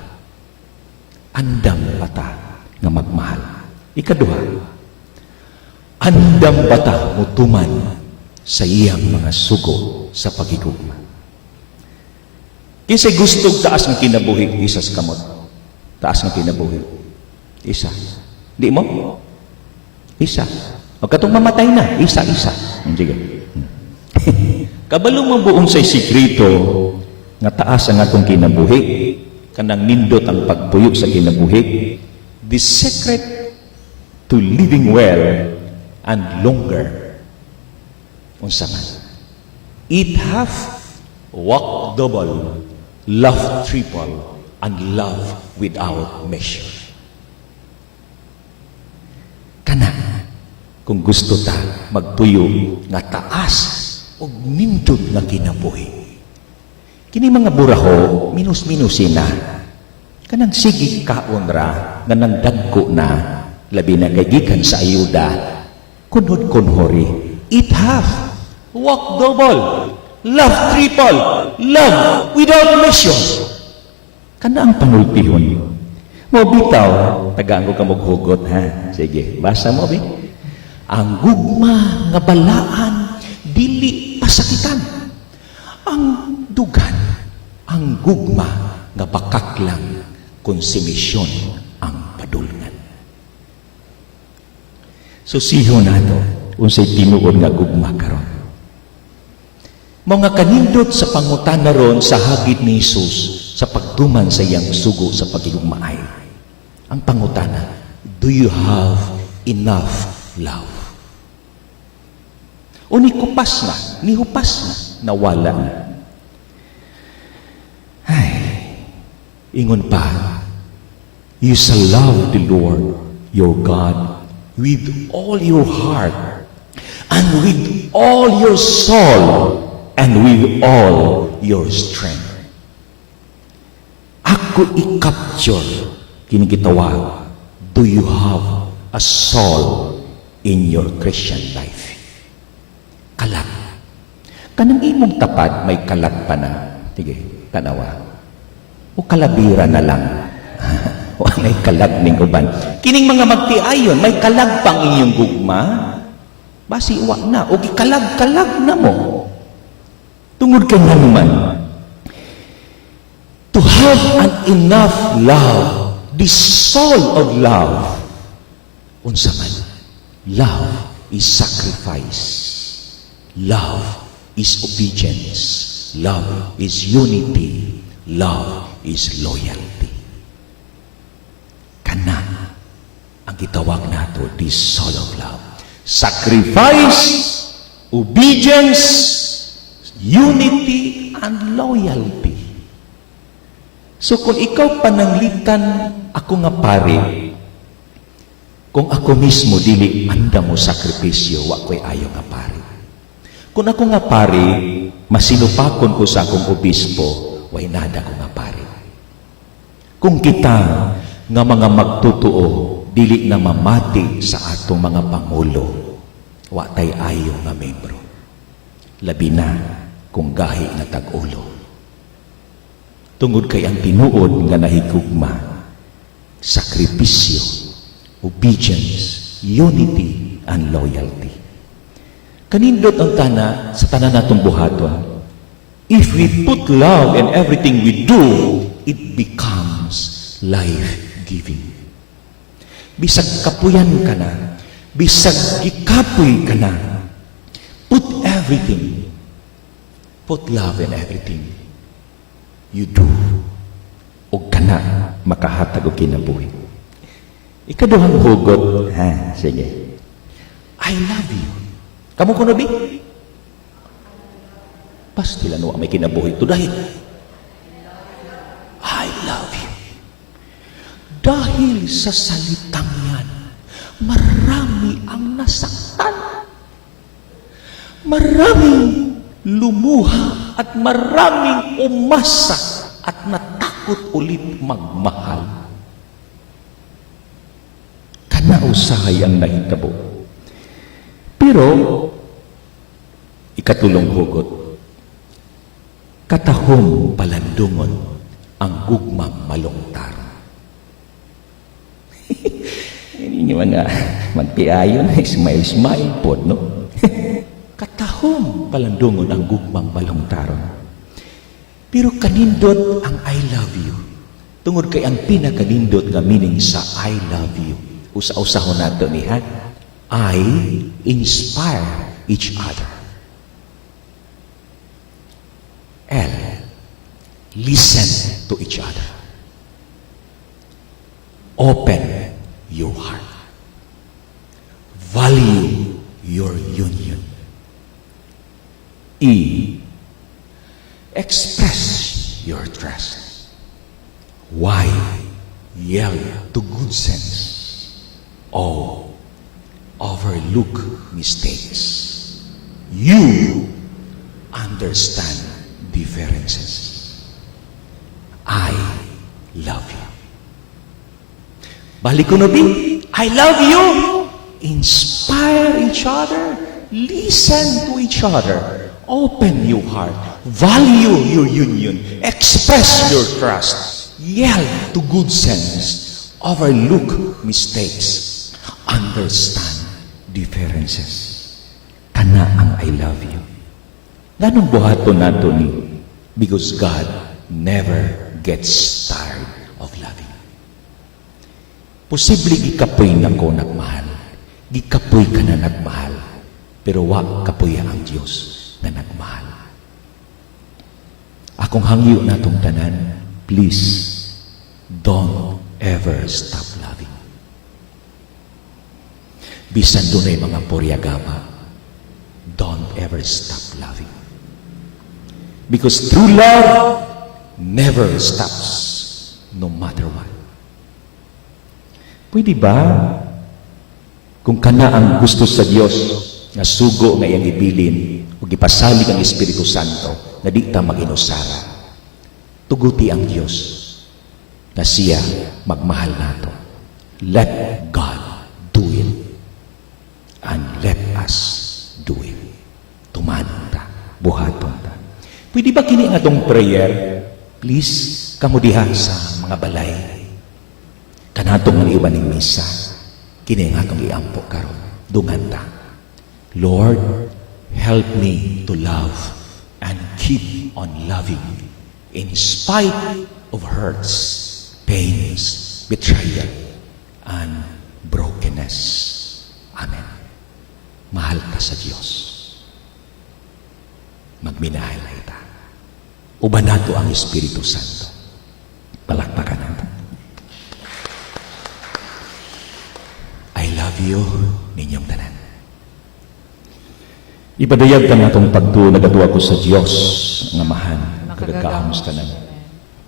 Andam bata nga magmahal. Ikaduha, andam bata mutuman sa iyang mga sugo sa pagigugma. Kinsay gustong taas ng kinabuhi, isa sa kamot. Taas ng kinabuhi. Isa. Di mo? Isa. O katong mamatay na, isa. Sige. Kabalo mo buong say sikrito nga taas ang atong kinabuhi, kanang nindot ang pagpuyo sa kinabuhi, the secret to living well and longer. Unsa man? Eat half, walk double, love triple, and love without measure. Kana, kung gusto ta magpuyo nga taas o nindot nga kinabuhi. Kini mga buraho, minus-minusin na. Kanang sige kaon ra, nga nang dagko na, labi na kagikan sa ayuda, kunod-kunhori, eat half, walk double, love triple, love without measure. Kana ang pangultihon. Mo bitaw, tagaan ko ka maghugot, ha? Sige, basa mo, bi. Ang gugma nga balaan, dili pasakitan. Ang dugan, ang gugma nga bakaklang konsumisyon ang padulngan. So siho nato, unsay tinuod nga gugma karon. Mga kanindot sa pangutana ron sa hagit ni Jesus sa pagtuman sa iyang sugo sa pagigugmaay. Ang pangutana, do you have enough love? O nikupas na, nihupas na, nawala na. Ay, ingon pa, you shall love the Lord your God with all your heart, and with all your soul, and with all your strength. Ako i-capture, kinigitawag, do you have a soul in your Christian life? Kalag. Kanang imong tapat, may kalag pa na. Sige, tanawa. O kalabira na lang. O may kalag ning uban. Kining mga magtiayon, may kalag pang inyong gugma. Basi uwa na. O gikalag-kalag na mo. Tungod kay naman. To have an enough love, the soul of love. Unsa man, love is sacrifice. Love is obedience. Love is unity. Love is loyalty. Kana ang gitawag nato this soul of love. Sacrifice, obedience, unity, and loyalty. So kung ikaw pananglitan ako nga pare, kung ako mismo dili anda mo sakripisyo, wa ko'y ayaw nga pare. Kung ako nga pare, masinupakon ko sa akong obispo, way nada ko nga pare. Kung kita nga mga magtutuo, dili na mamati sa atong mga pangulo, wa tay ayo nga membro. Labi na kung gahi na tag-ulo. Tungod kay ang tinuod nga nahigugma, sakripisyo, obedience, unity, and loyalty. Kanindot ang tana sa tanan natong buhaton. If we put love in everything we do, it becomes life-giving. Bisag kapuyan ka na, bisag gikapoy ka na, put everything, put love in everything you do, o kana makahatag o kinabuhi. Ikaduhang hugot, sige. I love you. Kamu ko nabi? Pastilan mo may kinabuhi ito dahil I love you. Dahil sa salitang yan, marami ang nasaktan. Maraming lumuha at maraming umasa at natakot ulit magmahal. Kanausahay ang nahitabo. Pero, ikatulong hugot, katahom palandungon ang gugmang malungtar. Hindi mga magpiayon, smile-smile po, no? Katahom palandungon ang gugmang malungtaron. Pero kanindot ang I love you. Tungod kay ang pinakanindot nga meaning sa I love you. Usa-usahon nato ni ha? I inspire each other. L, listen to each other. Open your heart. Value your union. E, express your trust. Y, yell to good sense. O, overlook mistakes. You understand differences. I love you. Balik ko na bi, I love you. Inspire each other. Listen to each other. Open your heart. Value your union. Express your trust. Yell to good sense. Overlook mistakes. Understand differences. Kana ang I love you. Ganong buhaton nato ni? Because God never gets tired of loving. Posible gikapoy na ko nagmahal. Gikapoy ka na nagmahal. Pero wag kapoy ang Diyos na nagmahal. Akong hangyo natong tanan, please, don't ever stop loving. Bisan dunay mga poryagama, don't ever stop loving. Because true love never stops, no matter what. Pwede ba, kung kana ang gusto sa Dios nga sugo nga iyang ibilin o gipasalig ang Espiritu Santo na di ta mag-inusara, tuguti ang Dios na siya magmahal nato. Let God do it and let us do it. Tumanon ta, buhaton ta. Pwede ba kini nga tong prayer? Please, kamo diha sa mga balay. Kanatong ang iba ning misa. Kini nga tong iampo karon. Dungan ta. Lord, help me to love and keep on loving in spite of hurts, pains, betrayal, and brokenness. Amen. Mahal ka sa Diyos. Magminahalay ta. Uban nato ang Espiritu Santo. Palakpakan natin. I love you, ninyong tanan. Ipadayag ka natong pagto nagatuwa ko sa Diyos nga mahan, kagagahom sa tanan.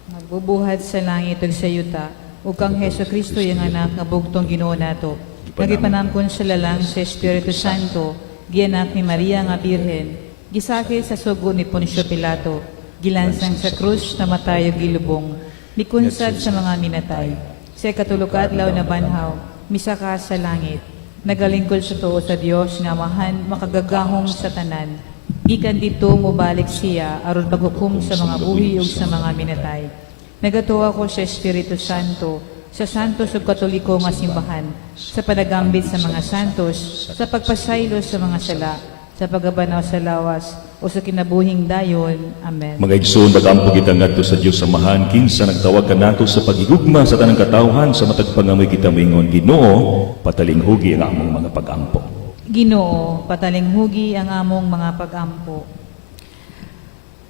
Magbubuhat sa langit ug sa yuta, ug kang Heso Kristo yung anak nga bugtong Ginoo nato. Nagipanamkon sa lalang sa Espiritu Santo, gianak ni Maria nga Birhen, gisakit sa sugo ni Poncio Pilato, gilansang sa krus na matay ug gilubong, mikunsad sa mga minatay. Sa katulog adlaw na banhaw, misaka sa langit, nagalingkod sa tuo sa Dios nga mahan makagagahom sa tanan. Gikan dito mobalik siya aron paghukom sa mga buhi ug sa mga minatay. Nagatuwa ko sa Espiritu Santo, sa santos ug katoliko nga simbahan, sa panagambit sa mga santos, sa pagpasaylo sa mga sala, sa pagabanaw sa lawas, o sa kinabuhing dayon. Amen. Mga igsoon, bagampo kita ngadto sa Dios samahan, kinsa nagtawag ka nato sa pagigugma sa tanang katawhan, sa matag pangamoy kita moingon, Ginoo, patalinghugi ang among mga pag-ampo. Ginoo, patalinghugi ang among mga pag-ampo.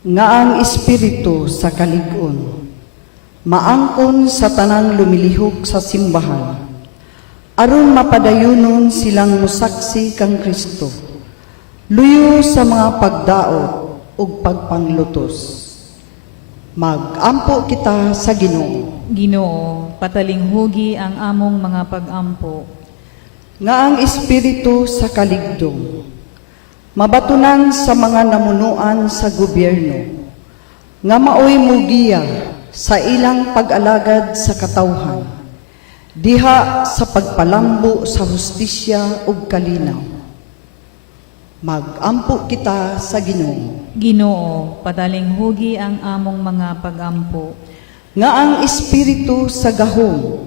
Nga ang Espiritu sa kalig-on, maangkon sa tanang lumilihok sa simbahan, aron mapadayunon silang musaksi kang Kristo, luyo sa mga pagdaot ug pagpanglutos. Magampo kita sa Ginoo. Ginoo, patalinghugi ang among mga pag-ampo. Nga ang Espiritu sa kaligdong, mabatunan sa mga namunuan sa gobyerno, nga maoy mugiya sa ilang pag-alagad sa katawhan, diha sa pagpalambo sa hustisya ug kalinaw. Magampo kita sa Ginoo. Ginoo, patalinghugi ang among mga pag-ampo. Nga ang Espiritu sa gahom,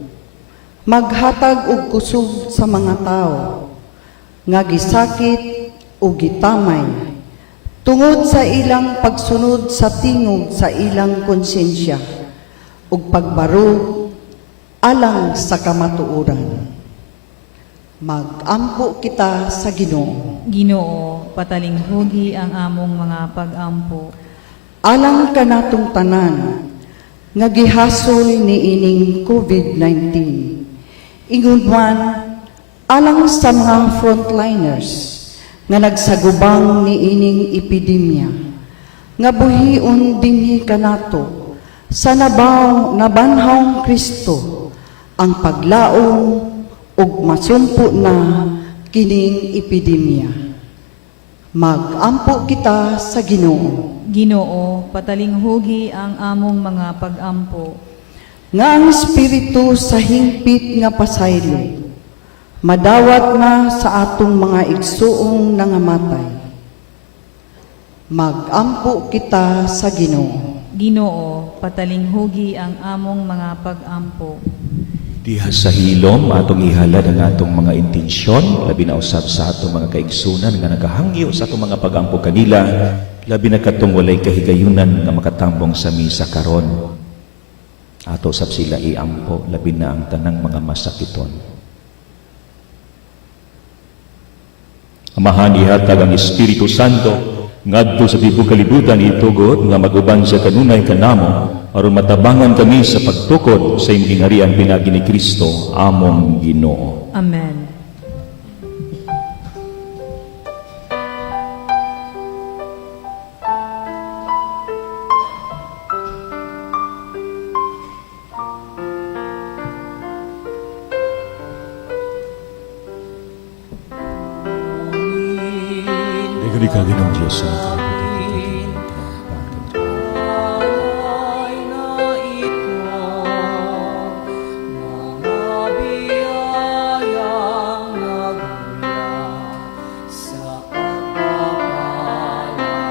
maghatag og kusog sa mga tao, nga gisakit o gitamay, tungod sa ilang pagsunod sa tingog sa ilang konsensya, ug pagbarog alang sa kamatuoran. Magampo kita sa Ginoo. Ginoo, patalinghugi ang among mga pag-ampo. Alang kanatong tanan, nga gihasol ni ining COVID-19. Ingon man, alang sa mga frontliners, nga nagsagubang ni ining epidemya, nga buhion dinhi kanato, sa nabanhawng Kristo, ang paglaom ug masumpo na kining epidemya. Magampo kita sa Ginoo. Ginoo, patalinghugi ang among mga pag-ampo. Nga ang Espiritu sa hingpit nga pasaylo, madawat na sa atong mga igsuong nangamatay. Magampo kita sa Ginoo. Ginoo, patalinghugi ang among mga pag-ampo. Diha sa hilom, atong ihalad ang atong mga intensyon, labi na usab sa atong mga kaigsunan nga nagahangyo sa atong mga pag-ampo kanila, labi na katong walay kahigayunan nga makatambong sa misa karon. Ato usab sila iampo, labi na ang tanang mga masakiton. Amahan ihatag ang Espiritu Santo ngadto sa tibuok kalibutan itugot nga maguban sa kanunay kanamo aron matabangan kami sa pagtukod sa imong gingharian pinagi ni Kristo among Ginoo. Amen. Dagan ikaw, Ginoong Diyos, sa Alay na ito, mga biyayang nagmula sa kapakalan mo.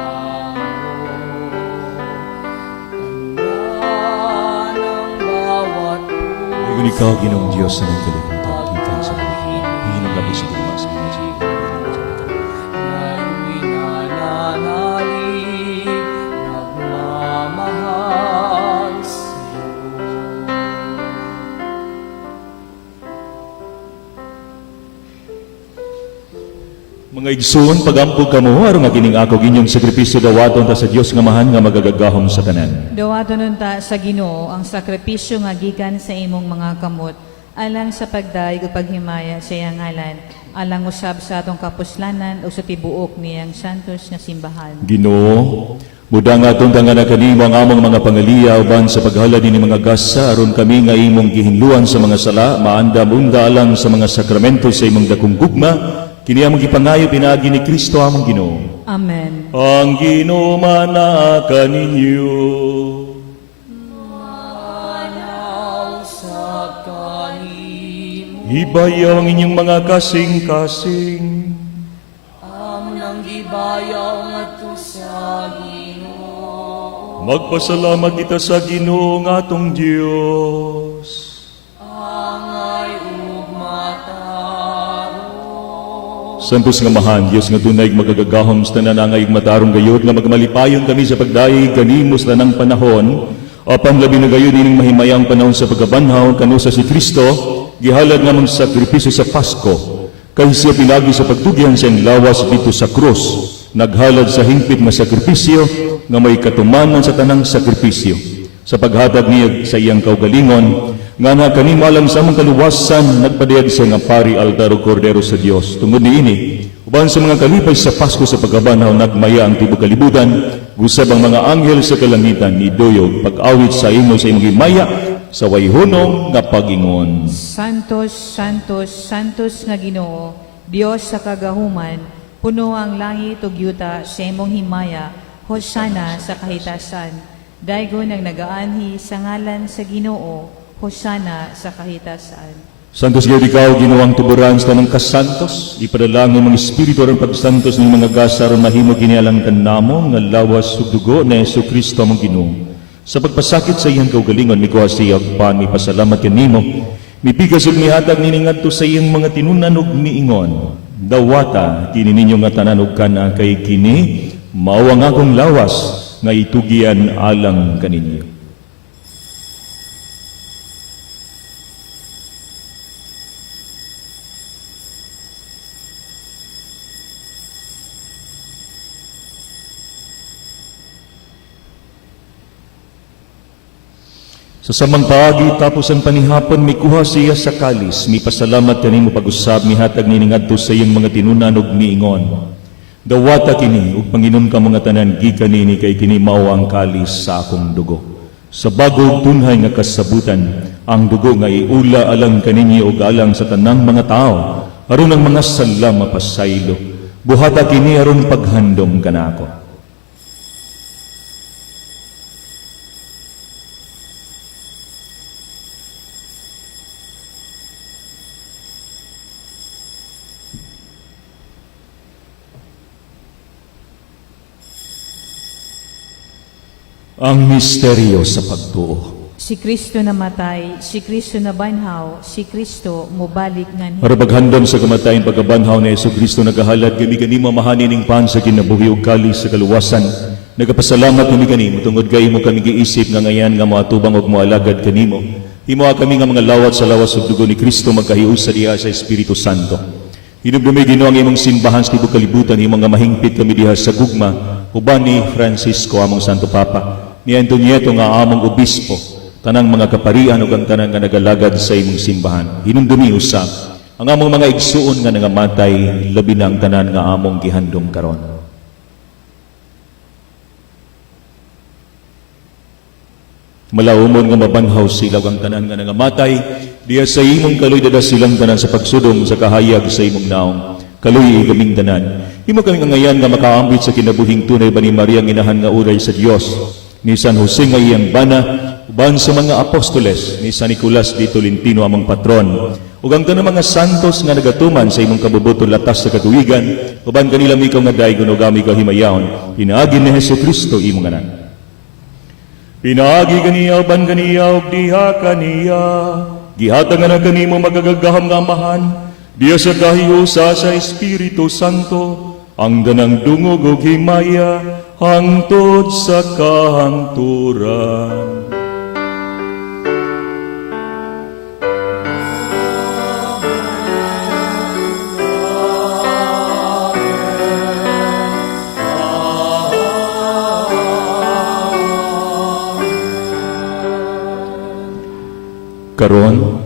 Tanda ng bawat Dagan ikaw, Ginoong Diyos, sa ng kalikutan, kita sa kalikutan. Hingin ang labis sa luma sa mga sa ngayon'y nananalig, nagmamahal sa'yo. Mga igsoon, pagampog kamo, aron nga kining ako ginyong sakripisyo dawaton ta sa Dios nga mahan nga magagagahom sa tanan. Dawato nun ta sa Ginoo ang sakripisyo nga gikan sa imong mga kamot, alang sa pagdaig o paghimaya sa iyang ngalan, alang usab sa atong kapuslanan o sa tibuok niyang santos nga simbahan. Ginoo, mudang aton nga kanimo ang among mga pangaliya uban sa paghalad ni mga gasa aron kami nga imong gihinluan sa mga sala, maandam unda alang sa mga sakramento sa imong dakong gugma, kini among gipangayo pinaagi ni Kristo among Ginoo. Amen. Ang Ginoo mana kaninyo. Manaw sa kanimo, Ibayaw ang inyong mga kasing-kasing. ang nanggibayaw ngadto sa Ginoo. Magpasalamat kita sa Ginoo nga atong Dios. Angay ug mataro, Santos nga mahan, Diyos nga dunay magagagahom sa tanan nga matarong gayod nga magmalipayon kami sa pagdaig kanimo sa tanang panahon. Apan labi na gayud ining mahimayang panahon sa pagabanhaw kanusa si Kristo, gihalad nga mong sakripisyo sa Pasko. Kay siya pinagi sa pagtugyan sa lawas dito sa krus. Naghalad sa hingpit nga sakripisyo nga may katumanan sa tanang sakripisyo. Sa paghatag niya sa iyang kaugalingon, nga na kanimo alang sa among kaluwasan, nagpadayag siya nga pari, altar o kordero sa Dios. Tungod niini, uban sa mga kalipay sa Pasko sa pagkabanaw, nagmaya ang tibok kalibutan, gusab ang mga anghel sa kalangitan, iduyog, pag-awit sa imo sa imong himaya, sa wayhunong nga pagingon. Santos, Santos, Santos nga Ginoo, Dios sa kagahuman, puno ang langit ug yuta sa imong himaya, hosana sa kahitasan. Daygon ang nagaanhi sa ngalan sa Ginoo, hosana sa kahitasan. Santos gayud ikaw, ginawang tuburan sa tanang kasantos, ipadalangin mga espiritu aron pagsantos ng mga gasa aron mahimo kinialang kanamo nga lawas ug dugo na Jesucristo among Ginoo. Sa pagpasakit sa iyang kaugalingon, mikuha siya pan, mipasalamat kanimo, mipigas ug mihatag nini ngadto sa iyang mga tinunan ug miingon. Dawata kini ninyo nga tanan ug kana kay kini mao ang akong lawas nga itugian alang kaninyo. Sa samang paagi tapos ang panihapon mikuha siya sa kalis, mipasalamat kanimo pag-usab mihatag nini ngadto sa iyang mga tinunan ug miingon. Dawata kini ug panginom ka mga tanan gikan nini kay kini mao ang kalis sa akong dugo. Sa bagong tunhay nga kasabutan, ang dugo nga iula alang kaninyo ug alang sa tanang mga tao, aron ang mga sala mapasaylo. Buhata kini aron paghandom kanako. Ang misteryo sa pagtuo. Si Kristo namatay, si Kristo nabanhaw, si Kristo mubalik nganhi. Para paghandom sa kamatayon pagkabanhaw ni Jesucristo nagahalad kami kanimo mahanin ning pan sa kinabuhi ug kalis sa kaluwasan. Nagapasalamat kami kanimo tungod kay mo kami giisip nga ngayan nga moatubang ug moalagad kanimo. Himoa kami nga mga lawat sa lawas ug dugo ni Kristo magkahiusa diha sa Espiritu Santo. Hinubdumay Ginoo ang imong simbahan sa tibok kalibutan, himo nga mahingpit kami diha sa gugma uban ni Francisco among Santo Papa, ni Antonieto nga among obispo, tanang mga kaparian ug ang tanang nga nagalagad sa imong simbahan. Hinumdumi usab ang among mga igsuon nga nangamatay, labi na ang tanan nga among gihandom karon. Malaumon nga mabanhaw sila ang tanan nga nangamatay, Diya sa imong kaloy dada silang tanan sa pagsudong sa kahayag sa imong naong. Kaloy kaming tanan. Imo kaming angayan nga makaambit sa kinabuhing tunay ba ni Maria ang inahan nga uray sa Dios. Ni San Jose nga iyang bana, uban sa mga apostoles, ni San Nicolas di Tolentino among patron. Ug ang tanang mga santos nga nagatuman sa imong kabubuton latas sa katuigan, uban kanila mikaw nga daygon ug ami kahimayaon, pinaagi ni Hesukristo imong anak. Pinaagi kaniya uban kaniya ug diha kaniya. Gihatag na kanimo magagagaham nga amahan, diya sa kahiusa sa Espiritu Santo, ang danang dungog ug himaya, hangtod sa kahangturan. Karon,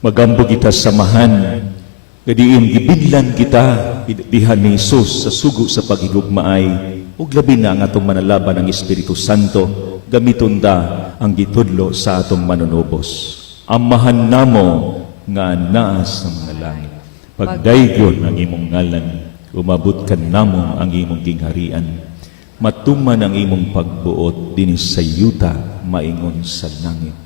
magambo kita samahan, gadiin gibinlan kita, dihan ni Jesus sa sugo sa paghigugmaay, ug labi na ang atong manalaban ang Espiritu Santo, gamiton ta ang gitudlo sa atong manunubos. Amahan namo nga naa sa mga langit. Pagdaygon ang imong ngalan, umabot kan namo ang imong gingharian. Matuman ang imong pagbuot dinhi sa yuta maingon sa langit.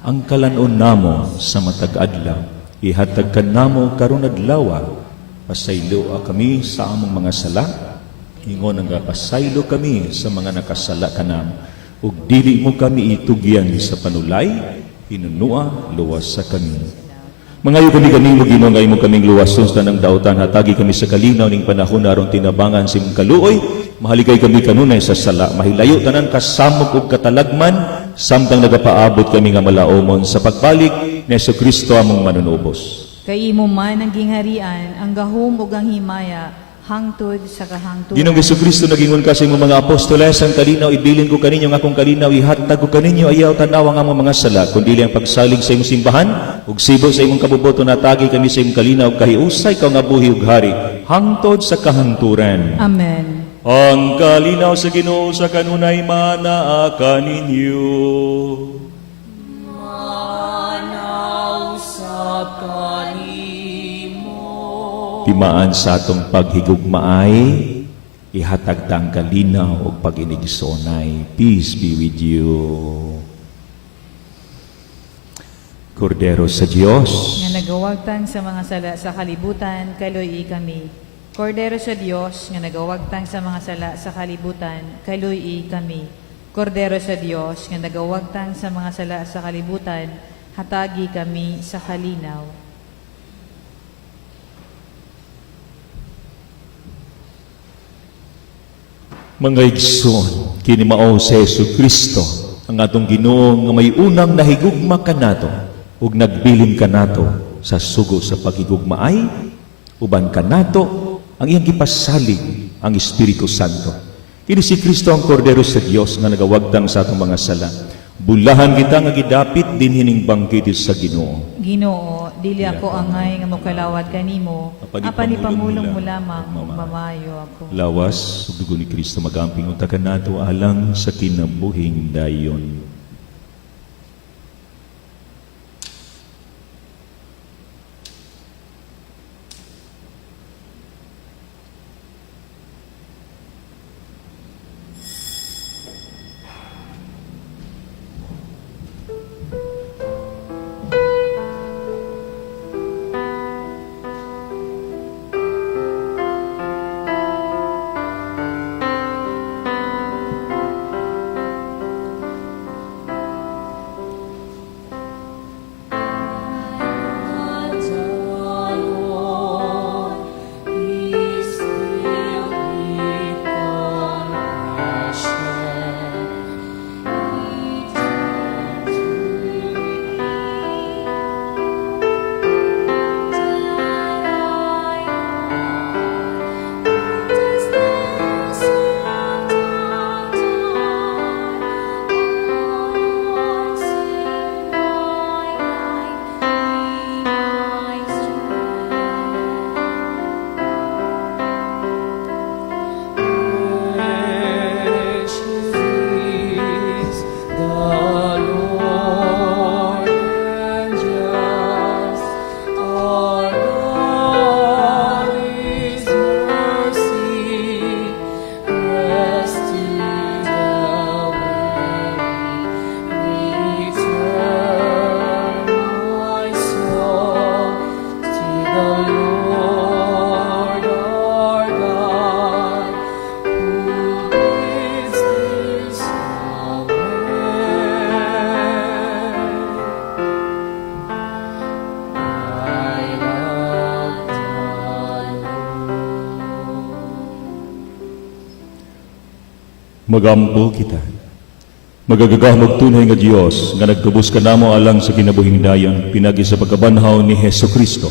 Ang kalanon namo sa matag adlaw, ihatag kan namo karon adlaw, pasaylo kami sa among mga sala, ingon nga pasaylo kami sa mga nakasala kanam, ug dili mo kami itugyan sa panulay, hinunua luwas sa kami. Mangayo kami kanimo Ginoo nga imong kaming luwason sa tanang daotan, hatagi kami sa kalinaw ning panahon aron tinabangan sa imong kaluoy, mahaligay kami kanunay sa sala, mahilayo tanan kasamok ug katalagman, samtang nagapaabot kami nga malaomon sa pagbalik ni Jesucristo among manunubos. Kay imo man ang gingharian, ang gahom ug ang himaya, hangtod sa kahangturan. Ginoong Jesucristo nagingon ka sa imong mga apostoles, ang kalinaw ibilin ko kaninyo nga akong kalinaw ihatag ko kaninyo ayaw tanaw ang among mga sala, kundi ang pagsalig sa imong simbahan ug sibo sa imong kabubuton natagi kami sa imong kalinaw kahiusay ka nga buhi ug hari hangtod sa kahangturan. Amen. Ang kalinaw sa Ginoo sa kanunay manaa kaninyo. Manaw sa kanimo. Timaan sa atong paghigugmaay, ihatag tang kalinaw ug pag-inigsonay. Peace be with you. Kordero sa Dios, Nga nagawagtang sa mga sala sa kalibutan, kaloy kami. Kordero sa Dios, nga nagawagtang sa mga sala sa kalibutan, kaloy kami. Kordero sa Dios, nga nagawagtang sa mga sala sa kalibutan, hatagi kami sa kalinaw. mga igsoon, kini mao si Jesucristo, ang atong Ginoo nga may unang nahigugma kanato ug nagbilin kanato sa sugo sa paghigugmaay, uban kanato ang iyang gipasalig ang Espiritu Santo. Kini si Kristo ang Kordero sa Dios nga nagawagtang sa atong mga sala. Bulahan kita nga gidapit din hining bangkit sa Ginoo. Ginoo, dili ako angay nga mokalawat kanimo, apan ipamulong mo lamang mamayo ako. Lawas ug dugo ni Kristo magamping unta kanato alang sa kinabuhing dayon. Magampo kita. Magagagamag tunay nga Dios nga nagtubos ka namo alang sa kinabuhing dayon pinagi sa pagkabanhaw ni Hesus Kristo.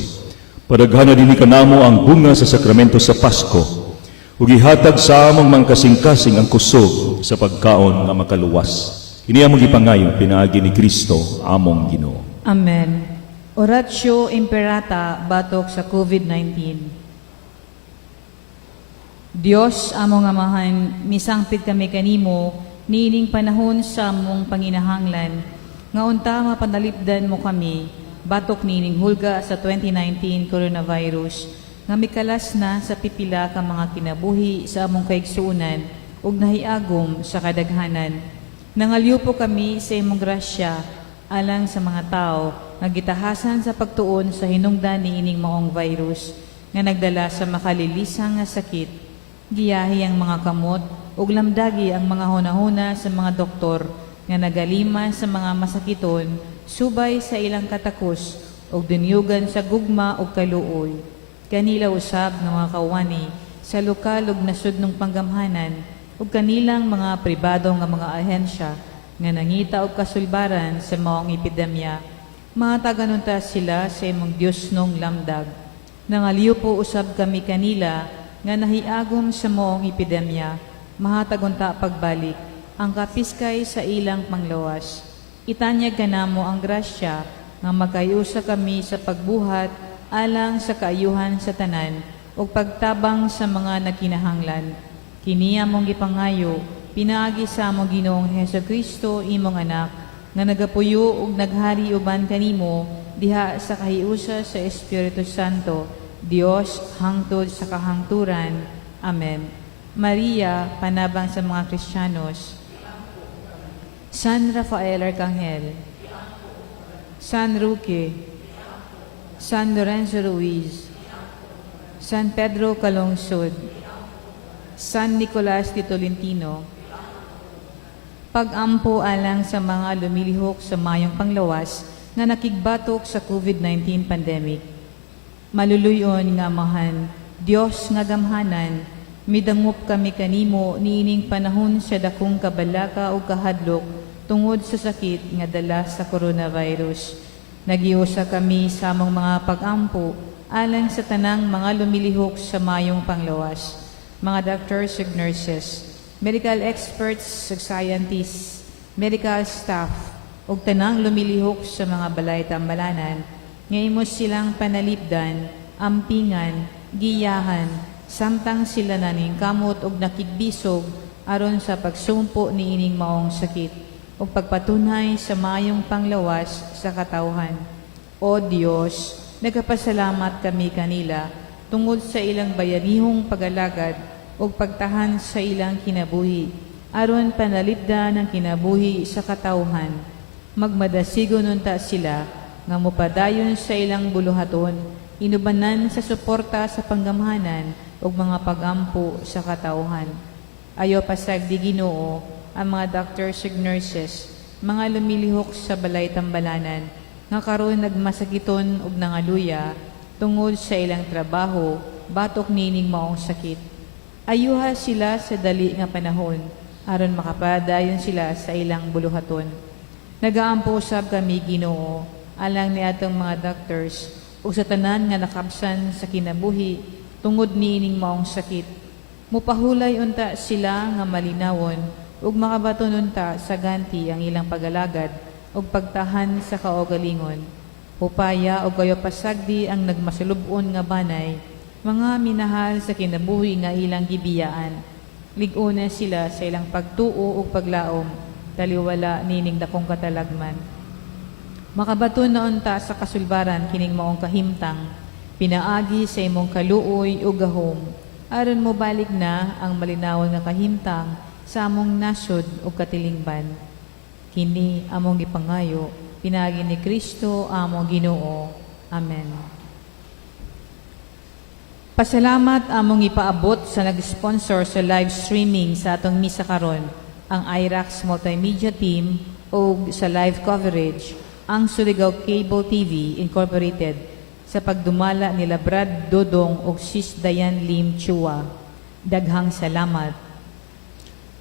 Padaghana dinhi kanamo ang bunga sa sakramento sa Pasko. Ug ihatag sa among mangkasing-kasing ang kusog sa pagkaon nga makaluwas. Kini among gipangayo pinaagi ni Kristo among Ginoo. Amen. Oratio Imperata batok sa COVID-19. Dios among amahan, misangpit kami kanimo, niining panahon sa among panginahanglan, nga unta mapanalipdan mo kami, batok niining hulga sa 2019 coronavirus, nga mikalas na sa pipila ka mga kinabuhi sa among kaigsuunan, ug nahiagom sa kadaghanan. Nangalyo po kami sa imong grasya, alang sa mga tao, nga gitahasan sa pagtuon sa hinungdan niining maong virus, nga nagdala sa makalilisang nga sakit, giyahi ang mga kamot, ug lamdagi ang mga hunahuna sa mga doktor, nga nagalima sa mga masakiton, subay sa ilang katakos, ug dunyugan sa gugma ug kaluoy. Kanila usab ng mga kawani, sa lokal ug nasudnong panggamhanan, ug kanilang mga pribado nga mga ahensya, nga nangita og kasulbaran sa maong epidemya. Mataganunta sila sa imong Dios nung lamdag. Nangaliw po usab kami kanila, nga nahiagom sa moong epidemya, mahatagunta pagbalik, ang kapiskay sa ilang panglawas. Itanyag ka namo ang grasya, nga magkayusa kami sa pagbuhat, alang sa kaayuhan sa tanan, o pagtabang sa mga nakinahanglan. Kini among gipangayo, pinaagi sa among Ginoong Hesus Kristo, imong anak, nga nagapuyo ug naghari uban kanimo, diha sa kahiusa sa Espiritu Santo, Dios hangtod sa kahangturan. Amen. Maria, panabang sa mga Kristiyanos. San Rafael Arcangel, San Roque, San Lorenzo Ruiz, San Pedro Calungsod, San Nicolas de Tolentino, pag-ampo alang sa mga lumilihok sa mayong panglawas na nakigbatok sa COVID-19 pandemic. Maluluyon nga amahan, Dios nga gamhanan, midangup kami kanimo niining panahon sa dakong kabalaka o kahadlok tungod sa sakit nga dala sa coronavirus. Nagiusa kami sa among mga pag-ampo alang sa tanang mga lumilihok sa mayong panglawas, mga doctors ug nurses, medical experts ug scientists, medical staff, ug tanang lumilihok sa mga balay-tambalanan, nga imo silang panalipdan, ampingan, giyahan, samtang sila naning kamot ug nakigbisog aron sa pagsumpo niining maong sakit ug pagpatunay sa mayong panglawas sa katawhan. O Dios, nagapasalamat kami kanila tungod sa ilang bayanihong pag-alagad ug pagtahan sa ilang kinabuhi aron panalipdan ang kinabuhi sa katawhan. Magmadasigon unta sila nga mopadayon sa ilang buluhaton, inubanan sa suporta sa panggamhanan ug mga pag-ampo sa katawhan. Ayo pasag di Ginoo ang mga doctors ug nurses, mga lumilihok sa balay-tambalanan, nga karon nagmasakiton ug nangaluya tungod sa ilang trabaho, batok nining maong sakit. Ayuha sila sa dali nga panahon, aron makapadayon sila sa ilang buluhaton. Nagaampo usab kami Ginoo, alang ni atong mga doctors, ug sa tanan nga nakabsan sa kinabuhi, tungod niining maong sakit. Mupahulay unta sila nga malinawon, ug makabaton unta sa ganti ang ilang pag-alagad, ug pagtahan sa kaugalingon. Upaya ug kayo pasagdi ang nagmasulubon nga banay, mga minahal sa kinabuhi nga ilang gibiyaan. Lig-una sila sa ilang pagtuo ug paglaom, taliwala nining dakong katalagman. Makabaton na unta sa kasulbaran kining maong kahimtang, pinaagi sa imong kaluoy ug gahom, aron mo balik na ang malinawon nga kahimtang sa among nasod ug katilingban. Kini among gipangayo, pinaagi ni Kristo among Ginoo. Amen. Pasalamat among ipaabot sa nag-sponsor sa live streaming sa atong misa karon, ang IRAX Multimedia Team, o sa live coverage, ang Surigao Cable TV Incorporated, sa pagdumala nila Brad Dodong o Sis Dayan Lim Chua. Daghang salamat.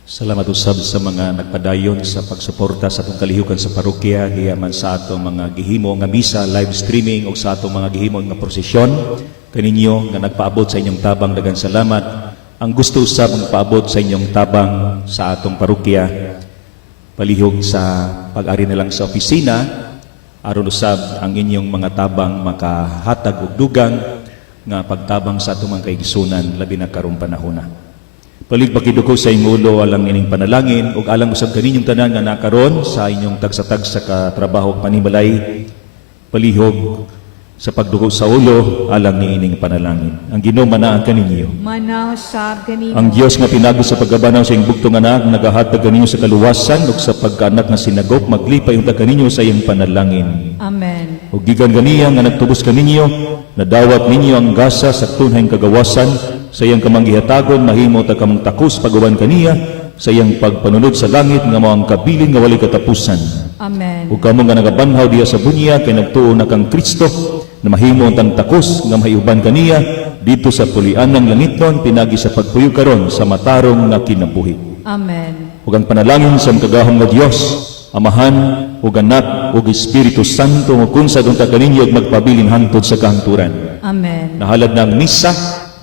Salamat usab sa mga nagpadayon sa pagsuporta sa atong kalihukan sa parokya, diya man sa atong mga gihimo nga misa, live streaming o sa atong mga gihimo nga prosesyon. Kaninyo nga nagpaabot sa inyong tabang, daghang salamat. Ang gusto usab nga paabot sa inyong tabang sa atong parokya, palihog sa pag-ari na lang sa opisina, aron usab ang inyong mga tabang makahatag og dugang nga pagtabang sa atong mga kaigsunan labi na karong panahona. Palig pakiduko sa inyong ulo alang ining panalangin ug alang usab kaninyong tanan nga nakaron sa inyong tagsa-tagsa ka trabaho ug panimalay, palihog sa pagduko sa ulo alang ni ining panalangin. Ang Ginoo manaan kaninyo. Manaw sab kanimo. Ang Dios nga pinagi sa pagabanaw sa iyong bugtong anak, nagahatag kaninyo sa kaluwasan ug sa pagkaanak nga sinagop, maglipay unta kaninyo sa iyong panalangin. Amen. Ug gikan kaniya nga nagtubos kaninyo, nadawat ninyo ang gasa sa tunayng kagawasan, sa iyang kamanggihatagon, mahimo ta kamong takos pagawan kaniya, sa iyang pagpanunod sa langit nga mao ang kabilin nga walay katapusan. Amen. Ug kamo nga nagabanhaw diya sa bunya kay nagtuo na kang Kristo, na mahimo ang takos nga mahiuban kaniya dito sa pulian ng langitnon, pinagi sa pagpuyo karon sa matarong nga kinabuhi. Amen. Ug ang panalangin sa kagahom nga Dios, Amahan ug Anak ug Espiritu Santo, ug kun sa dunta kaninyo ug magpabilin hangtod sa kahangturan. Amen. Nahalad ng misa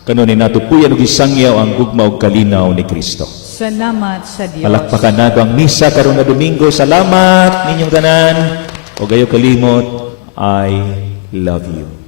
kanon ni natupuyan ug isangyaw ang gugma ug kalinaw ni Kristo. Salamat sa Dios. Palakpakan nato ang misa karon nga Domingo. Salamat ninyong tanan. O gayo kalimot, I love you.